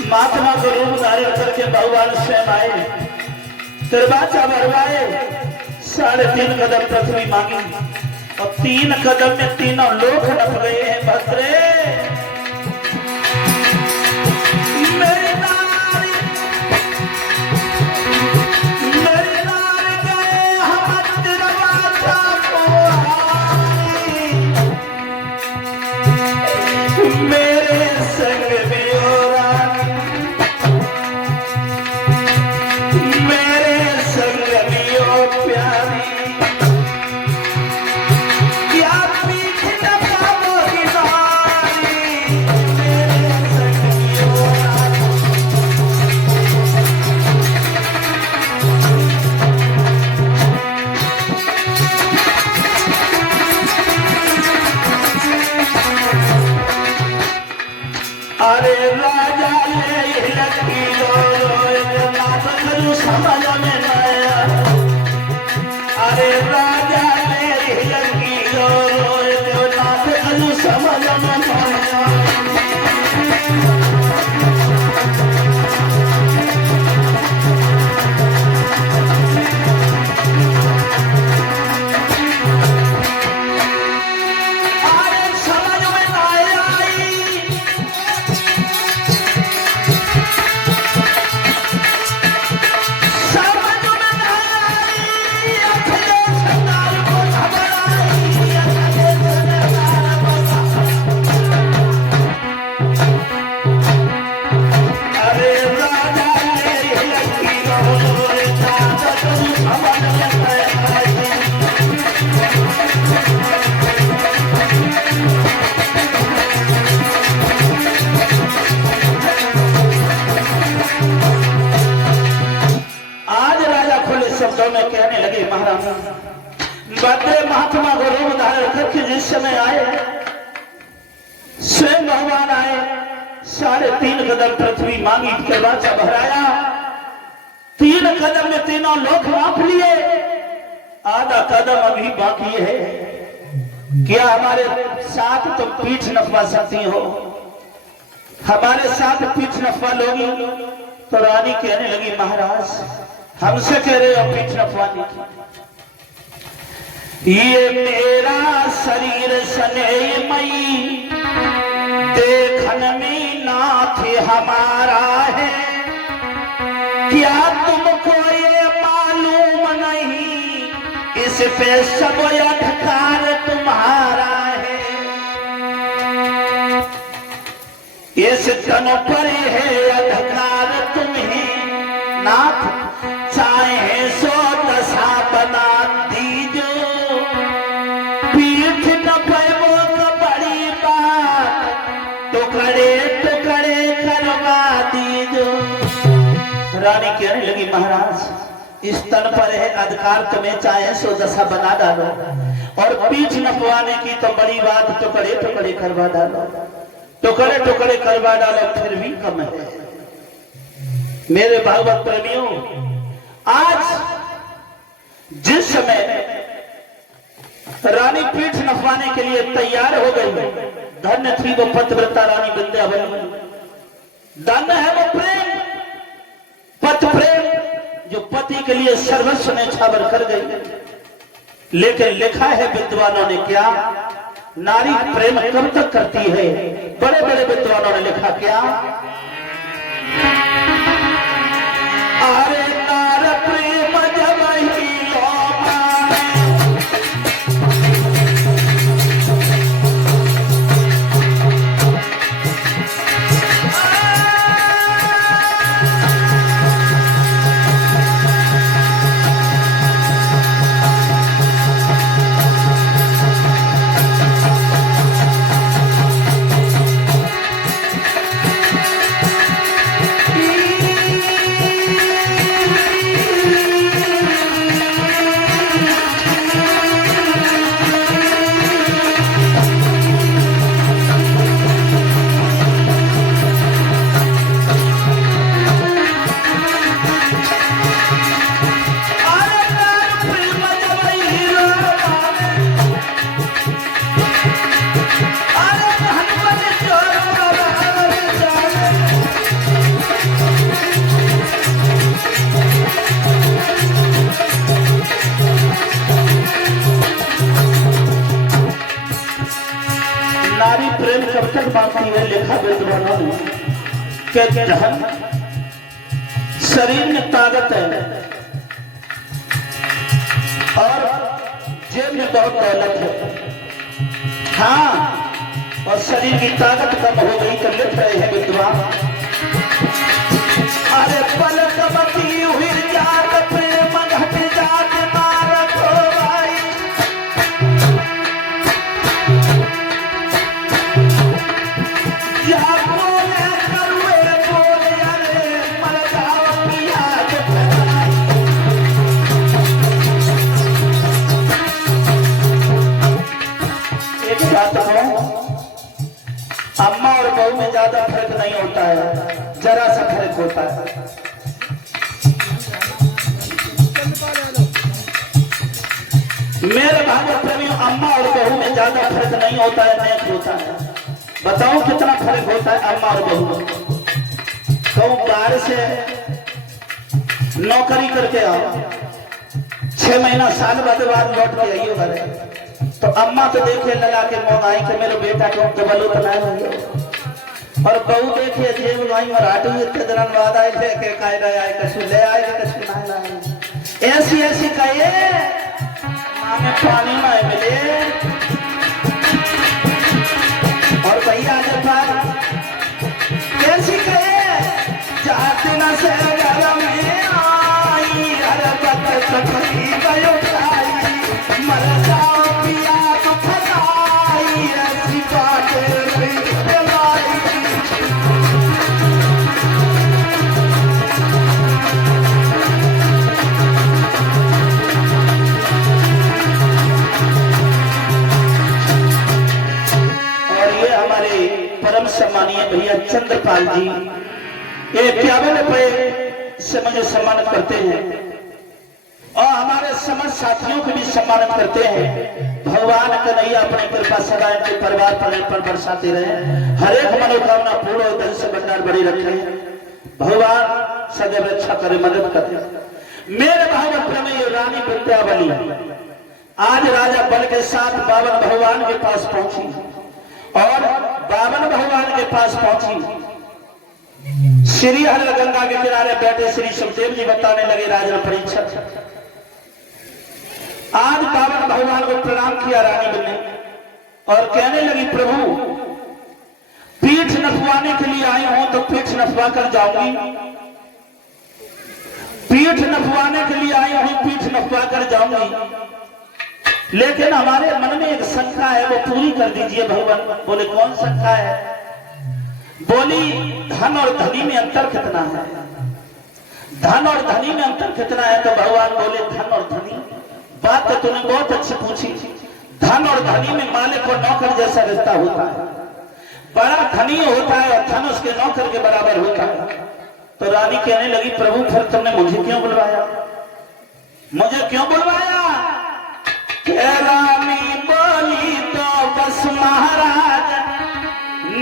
महात्मा को रूप धारण करके भगवान स्वयं आए, दरवाजा भरवाए, 3.5 कदम पृथ्वी मांगी और 3 कदम में तीनों लोग नप गए हैं। भद्रे मेरी नारी गए हम दरवाजा को मेरे संग में कहने लगे, महाराज भद्रे महात्मा को रूप धारण करके जिस समय आए, स्वयं भगवान आए, 3.5 कदम पृथ्वी मांगी, दरवाजा भराया, 3 कदम में तीनों लोग नाप लिए, आधा कदम अभी बाकी है। क्या हमारे साथ तुम पीठ नफवा सकती हो? हमारे साथ पीठ नफवा लोगी? तो रानी कहने लगी, महाराज हमसे कह रहे हो पीठ नफवाने की? ये मेरा शरीर स्नेहमयी देखन में नाथ हमारा है, क्या तुमको ये मालूम नहीं इस पे सब अधिकार तुम्हारा है? इस तन पर है अधिकार तुम्हें नाथ, चाहे 100 दशा बना दीजो, पीठ न पैबो तो बड़ी बात, टुकड़े टुकड़े करवा दीजो। रानी कहने लगी, महाराज इस तन पर है अधिकार तुम्हें, चाहे 100 दशा बना डालो, और पीठ नपवाने की तो बड़ी बात, टुकड़े टुकड़े करवा डालो। टुकड़े टुकड़े करवा डालो फिर भी कम है। मेरे भागवत प्रेमियों, आज जिस समय रानी पीठ नफवाने के लिए तैयार हो गई, धन्य थी वो पतिव्रता रानी विंध्यावली। धन्य है वो प्रेम, पति प्रेम, जो पति के लिए सर्वस्व ने छावर कर गई। लेकिन लिखा है विद्वानों ने क्या, नारी प्रेम कब तक करती है? बड़े बड़े विद्वानों ने लिखा क्या, अरे नार प्रेम जब ही बांधती है। लिखा विद्वानों ने कि जहां शरीर में ताकत है और जेब में बहुत दौलत है, हाँ, और शरीर की ताकत कम हो गई तो लिख रहे हैं विद्वान, अरे पलक बती हुई जात प्रेम घट जात मारक हो भाई, या बोले करुए बोले अरे मर जाओ पिया के फसाई। एक बात है, अम्मा और बहू में ज्यादा फर्क नहीं होता है, जरा सा फर्क होता है। मेरे भागवत प्रेमियों, अम्मा और बहू में ज्यादा फर्क नहीं होता है, नेक होता है। बताओ कितना फर्क होता है अम्मा और बहू में। कहूं बाहर से नौकरी करके आओ, 6 महीना साल बाद लौट के आइयो घर, तो अम्मा तो देखे लगा के मोगाई के मेरे बेटा को डबल उतना है, और बहू देखे जेब गाई मराठू इतने दिन बाद आए थे के काय रहे आए कछु ले आए कछु ना लाए, ऐसी ऐसी कहे मांगे पानी में मिले, और भैया जब कैसी कहे जाते न से घर में आई, हर बत सखी गयो खाई, मर जाओ पिया तो फसाई, ऐसी बातें परम सम्मानीय भैया चंद्रपाल जी, ये 51 रुपए से मुझे सम्मानित करते हैं और हमारे समस्त साथियों को भी सम्मानित करते हैं। भगवान कन्हैया अपनी कृपा सदा इनके परिवार पर बरसाते रहे, हर एक मनोकामना पूर्ण और धन से भंडार बड़ी रखे, भगवान सदैव रक्षा करे, मदद करे। मेरे भागवत में ये रानी विंध्यावली आज राजा बल के साथ 52 भगवान के पास पहुंची और 52 भगवान के पास पहुंची। श्री हर गंगा के किनारे बैठे श्री सुखदेव जी बताने लगे राजा परीक्षित, आज 52 भगवान को प्रणाम किया रानी ने और कहने लगी प्रभु पीठ नफवाने के लिए आई हूं तो पीठ नफवा कर जाऊंगी, पीठ नफवाने के लिए आई हूं पीठ नफवा कर जाऊंगी, लेकिन हमारे मन में एक शंका है वो पूरी कर दीजिए भगवान। बोले कौन शंका है? बोली धन और धनी में अंतर कितना है? धन और धनी में अंतर कितना है? तो भगवान बोले धन और धनी, बात तो तूने बहुत अच्छी पूछी। धन और धनी में मालिक और नौकर जैसा रिश्ता होता है। बड़ा धनी होता है और धन उसके नौकर के बराबर होता है। तो रानी कहने लगी प्रभु फिर तुमने मुझे क्यों बुलवाया, मुझे क्यों बुलवाया? रानी बोली तो बस महाराज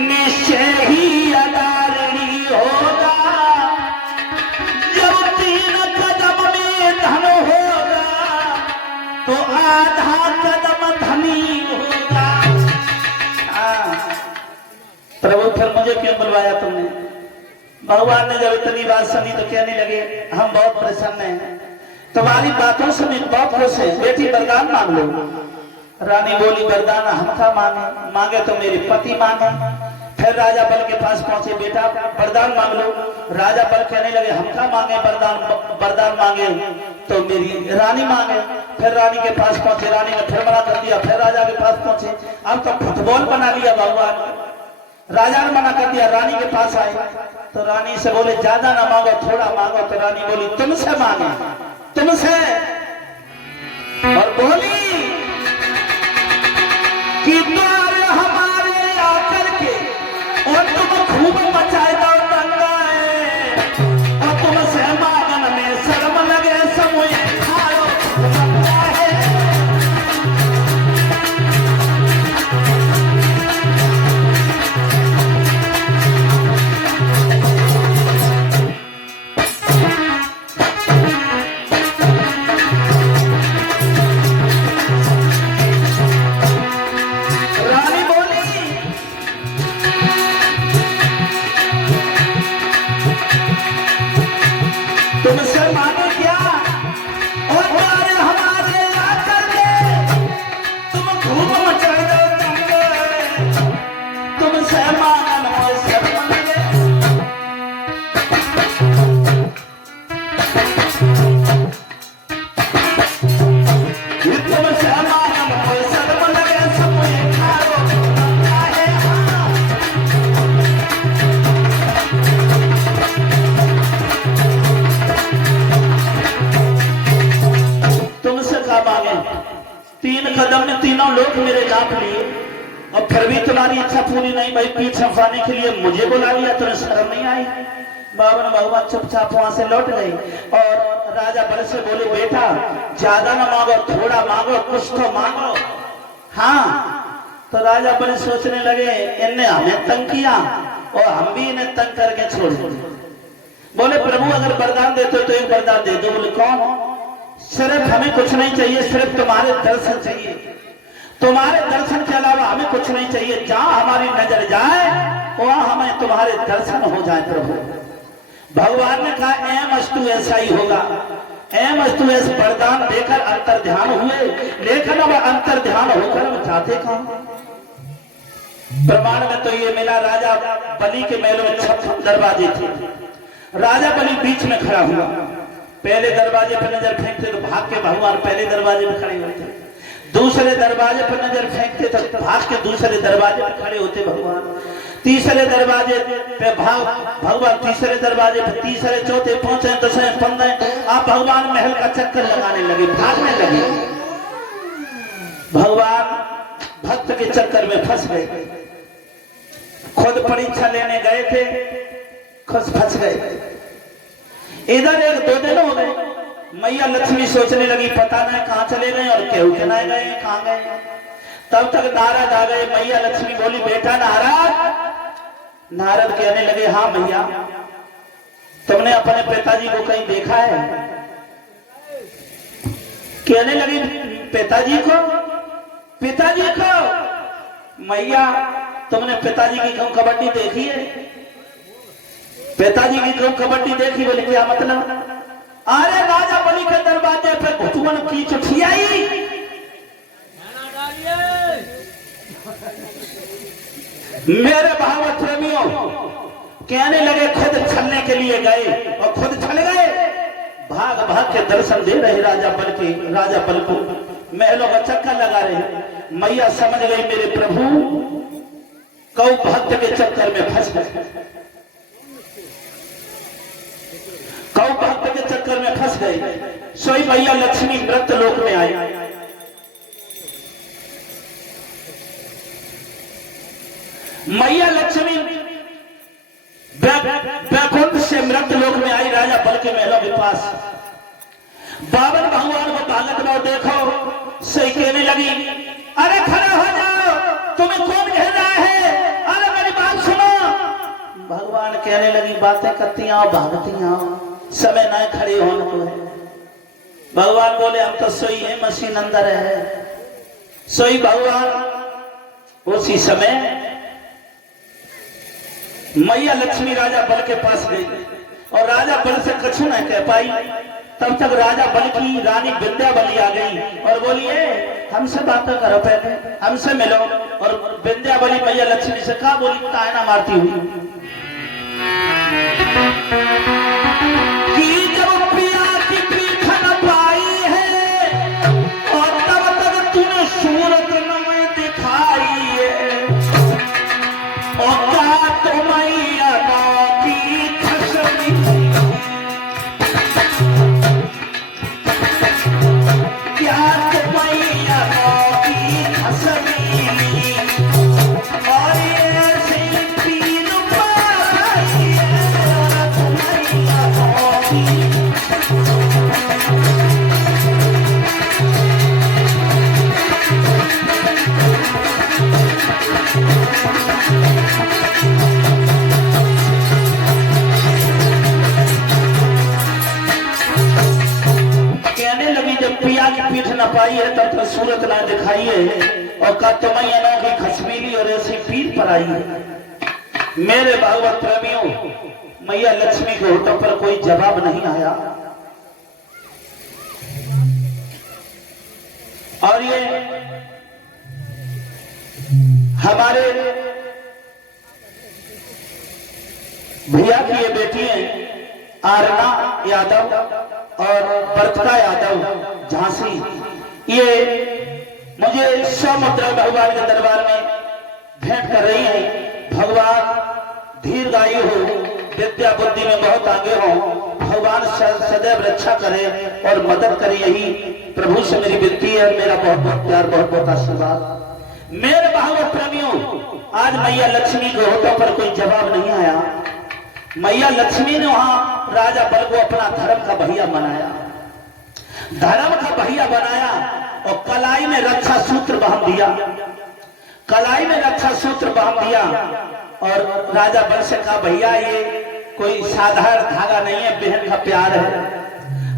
निश्चय ही अदारणी होगा, जब 3 कदम में धन होगा तो आधा कदम धनी होगा। प्रभु फिर मुझे क्यों बुलवाया तुमने? भगवान ने जब इतनी बात सुनी तो कहने लगे हम बहुत प्रसन्न हैं, तुम्हारी बातों से बहुत खुश है, बेटी वरदान मांग लो। रानी बोली वरदान हम क्या मांगे, मांगे तो मेरे पति मांगे। फिर राजा बल के पास पहुंचे, बेटा वरदान मांग लो। राजा बल कहने लगे हम क्या मांगे, वरदान मांगे तो मेरी रानी मांगे। फिर रानी के पास पहुंचे, रानी ने फिर मना कर दिया। फिर राजा के पास पहुंचे, अब तो फुटबॉल बना लिया भगवान। राजा ने मना कर दिया, रानी के पास आए तो रानी से बोले ज्यादा ना मांगो थोड़ा मांगो। तो रानी बोली तुमसे मांगे, तुमसे। और बोली कि द्वार हमारे आकर के और तुम खूब मचाए दो दंगाए, और तुमसे मांगन में शर्म लगे समूह खाओ है। तुमसे मांगे क्या और द्वार हमारे आकर के तुम खूब मचाए दो दंगे, तुमसे मांगन में शर्म लगे। तुमसे मांगन में शर्म लगे समूह खाओ है। तुमसे क्या मांगे? 3 कदम ने तीनों लोग मेरे नाप लिए और फिर भी तुम्हारी इच्छा पूरी नहीं भाई। पीठ छुपाने के लिए मुझे बुला लिया, तुम्हें शर्म नहीं आई? बाबा भगवान चुपचाप वहां से लौट गई और राजा बल से बोले बेटा ज्यादा ना मांगो थोड़ा मांगो, कुछ तो मांगो। हाँ, तो राजा बल सोचने लगे इनने हमें तंग किया और हम भी इन्हें तंग करके छोड़ दिए। बोले प्रभु अगर वरदान देते हो तो एक वरदान दे दो। बोले कौन? सिर्फ हमें कुछ नहीं चाहिए, सिर्फ तुम्हारे दर्शन चाहिए, तुम्हारे दर्शन के अलावा हमें कुछ नहीं चाहिए। जहां हमारी नजर जाए वहां हमें तुम्हारे दर्शन हो जाए प्रभु। भगवान ने कहा एम अस्तु ऐसा ही होगा। एम अस्तु ऐसे वरदान देकर अंतर ध्यान हुए, लेकिन अब अंतर ध्यान होकर हम चाहते कहां? प्रमाण में तो ये मिला राजा बलि के महल में 56 दरवाजे थे। राजा बलि बीच में खड़ा हुआ, पहले दरवाजे पर नजर फेंकते तो भाग के भगवान पहले दरवाजे पर खड़े होते, दूसरे दरवाजे पर नजर फेंकते तो भाग के दूसरे दरवाजे पर खड़े होते भगवान, तीसरे दरवाजे पे भगवान तीसरे दरवाजे पे, तीसरे चौथे पांचवें 10वें 15वें आप भगवान महल का चक्कर लगाने लगे, भागने लगे। भगवान भक्त के चक्कर में फंस गए, खुद परीक्षा लेने गए थे, खुद फंस गए। इधर 1-2 दिन हो गए, मैया लक्ष्मी सोचने लगी पता नहीं कहां चले गए और केहू के ना गए, कहां गए। तब तक नारद आ गए। मैया लक्ष्मी बोली बेटा नारद। नारद कहने लगे हाँ मैया, तुमने अपने पिताजी को कहीं देखा है? कहने लगी पिताजी को? पिताजी को? मैया तुमने पिताजी की क्यों कबड्डी देखी है? पिताजी की क्यों कबड्डी देखी? बोले क्या मतलब? अरे राजा बलि के दरवाजे पे घुटुअन की चिट्ठी आई। मेरे भागवत प्रेमियों कहने लगे खुद छलने के लिए गए और खुद छल गए, भाग भाग के दर्शन दे रहे राजा बल को, महलों का चक्कर लगा रहे। मैया समझ गई मेरे प्रभु कौ भक्त के चक्कर में फंस गए, कौ भक्त के चक्कर में फंस गए। सोई मैया लक्ष्मी मृत लोक में आई। मैया लक्ष्मी वैकुंठ से मृत लोक में आई राजा बल के महलों के पास। बावन भगवान को भागत में देखो सही कहने लगी, अरे खड़े हो जाओ, तुम्हें कौन कह रहा है, अरे मेरी बात सुनो। भगवान कहने लगी, बातें करती आओ भागती आओ, समय न खड़े होने को है। भगवान बोले, हम तो सोई है, मशीन अंदर है। सोई भगवान उसी समय मैया लक्ष्मी राजा बल के पास गई और राजा बल से कछु न कह पाई। तब तक राजा बल की रानी विंध्यावली आ गई और बोलिए, हमसे बातें करो, पहले हमसे मिलो। और विंध्यावली मैया लक्ष्मी से कहा, बोली ताना मारती हुई कि जब पिया की पीठ न पाई है और तब तक तूने सूरत न में दिखाई है और क्या तो मैया की खसमी, क्या तो मैया की खसमी और ऐसे पीर पाई है और मैया की। कहने लगी, जब पिया की पीठ न पाई है तब तक सूरत ना दिखाई है और का तुम्हें ना की खसमीली और ऐसी पीठ पर आई है। मेरे भागवत प्रेमियों, मैया लक्ष्मी के होठों पर कोई जवाब नहीं आया और ये हमारे भैया की ये बेटी है आरना यादव और बरतका यादव झांसी। ये मुझे 100 मुद्रा भगवान के दरबार में भेंट कर रही है। भगवान दीर्घायु हो, विद्या बुद्धि में बहुत आगे हो, भगवान सदैव रक्षा करे और मदद करे, यही प्रभु से मेरी विनती है। मेरा बहुत बहुत प्यार, बहुत बहुत आशीर्वाद। मेरे भागवत प्रेमियों, आज मैया लक्ष्मी के होठों पर कोई जवाब नहीं आया। मैया लक्ष्मी ने वहां राजा बल को अपना धर्म का भैया बनाया, धर्म का भैया बनाया और कलाई में रक्षा सूत्र बांध दिया, कलाई में रक्षा सूत्र बांध दिया और राजा बल से कहा, भैया ये कोई साधारण धागा नहीं है, बहन का प्यार है।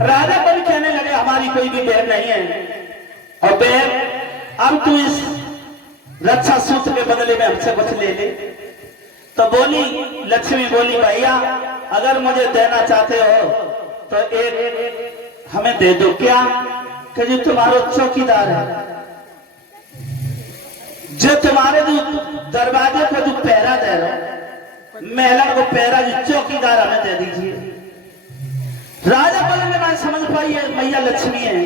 राजा बल कहने लगे, हमारी कोई भी बहन नहीं है और बहन अब तू इस रक्षा सूत्र के बदले में हमसे कुछ ले ले। तो बोली लक्ष्मी, बोली भैया अगर मुझे देना चाहते हो तो एक हमें दे दो। क्या? कि जो तुम्हारा चौकीदार है, जो तुम्हारे जो दरवाजे को जो पहरा दे रहा, महिला को पहरा, जो चौकीदार हमें दे दीजिए। राजा बल ने ना समझ पाई है मैया लक्ष्मी है,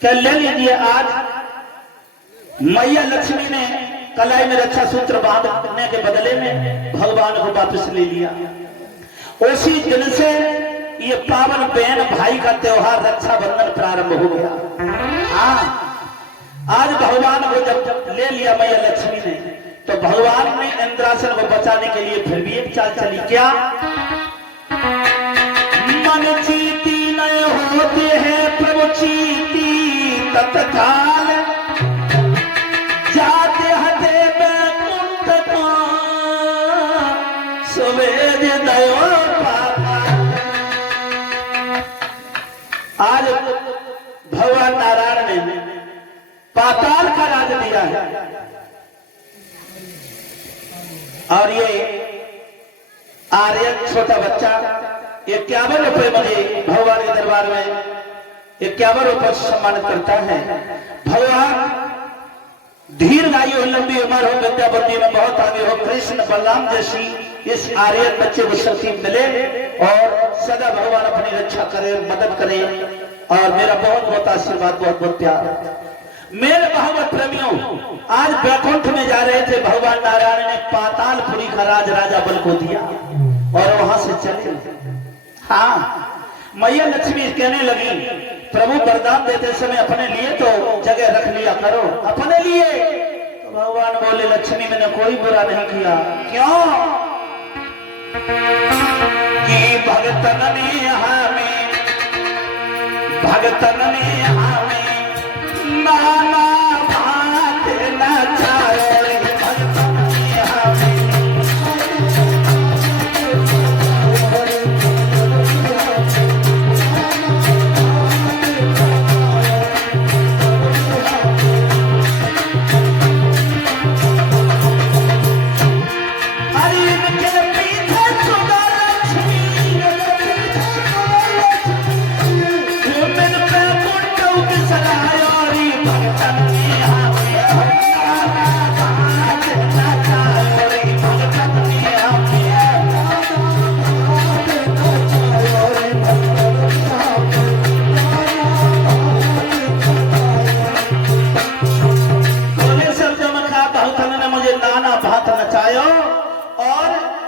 क्या ले लीजिए। आज मैया लक्ष्मी ने कलाई में रक्षा सूत्र बांधने के बदले में भगवान को वापस ले लिया। उसी दिन से ये पावन बहन भाई का त्योहार रक्षाबंधन प्रारंभ हो गया। हाँ, आज भगवान को जब ले लिया मैया लक्ष्मी ने, तो भगवान ने इंद्रासन को बचाने के लिए फिर भी एक चाल चली। क्या? मन चीती नए होते हैं प्रभु चीती तत्काल, जाते हते बैकुंठ को सुवेद दयो पापा। आज भगवान नारायण ने पाताल का राज दिया है और ये आर्यन छोटा बच्चा 51 रुपए मुझे भगवान के दरबार में 51 रुपए सम्मानित करता है। भगवान दीर्घायु, लंबी उम्र हो, विद्या बुद्धि में बहुत आगे हो, कृष्ण बलराम जैसी इस आर्यन बच्चे को शक्ति मिले और सदा भगवान अपनी रक्षा करे, मदद करे और मेरा बहुत बहुत आशीर्वाद, बहुत बहुत प्यार। मेरे भागवत प्रेमियों, आज वैकुंठ में जा रहे थे, भगवान नारायण ने पातालपुरी का राज राजा बल को दिया और वहां से चले। हाँ, मैया लक्ष्मी कहने लगी, प्रभु वरदान देते समय अपने लिए तो जगह रख लिया करो, अपने लिए। तो भगवान बोले लक्ष्मी मैंने कोई बुरा नहीं किया। क्यों? कि भगतन ने हमें नाना भांत नचाए। भगतन ने हमें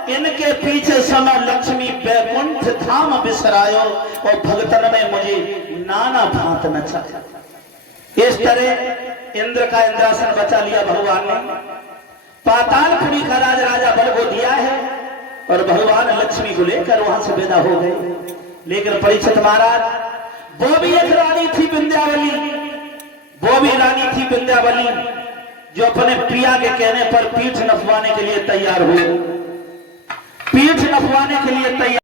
इनके पीछे समय लक्ष्मी बैकुंठ धाम बिसरायो और भगतन में मुझे नाना भांत नचाया। इस तरह इंद्र का इंद्रासन बचा लिया भगवान ने। पातालपुरी का राज राजा बल को दिया है और भगवान लक्ष्मी को लेकर वहां से विदा हो गए। लेकिन परीक्षित महाराज वो भी एक रानी थी विंध्यावली, जो अपने पिया के कहने पर पीठ नफवाने के लिए तैयार हुई।